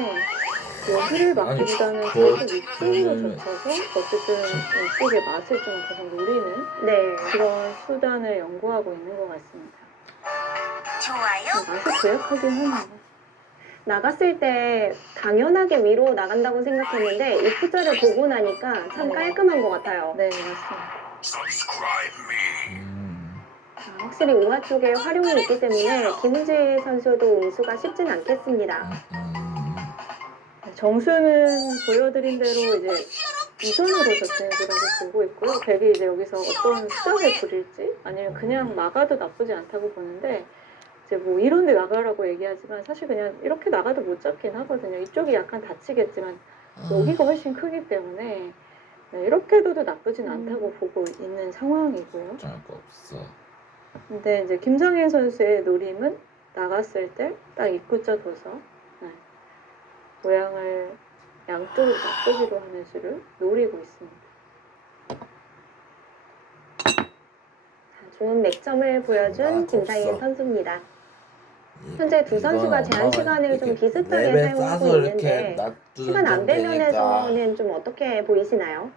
여기를 막기보다는 계속 이쪽으로 젖혀서 어쨌든 이쪽의 맛을 좀 계속 노리는 네. 그런 수단을 연구하고 있는 것 같습니다. 맛이 고약하긴 하네요. 나갔을 때 당연하게 위로 나간다고 생각했는데 입구자를 보고 나니까 참 깔끔한 것 같아요. 네, 맞습니다. 확실히 우아 쪽에 활용이 있기 때문에 김은지 선수도 응수가 쉽진 않겠습니다. 정수는 보여드린 대로 이제 이선으로 젖히는지라고 보고 있고요. 백이 이제 여기서 어떤 수작을 부릴지 아니면 그냥 막아도 나쁘지 않다고 보는데 이제 뭐 이런 데 나가라고 얘기하지만 사실 그냥 이렇게 나가도 못 잡긴 하거든요. 이쪽이 약간 다치겠지만 여기가 훨씬 크기 때문에 네, 이렇게 둬도 나쁘진 않다고 보고 있는 상황이고요. 어쩔 거 없어. 근데 이제 김상현 선수의 노림은 나갔을 때 딱 입구자 둬서 네, 모양을 양쪽으로 바꾸기로 하는 수를 노리고 있습니다. 좋은 맥점을 보여준 김상현 선수입니다. 현재 두 선수가 제한 시간을 좀 비슷하게 사용하고 있는데 시간 안배 면에서는 좀 어떻게 보이시나요?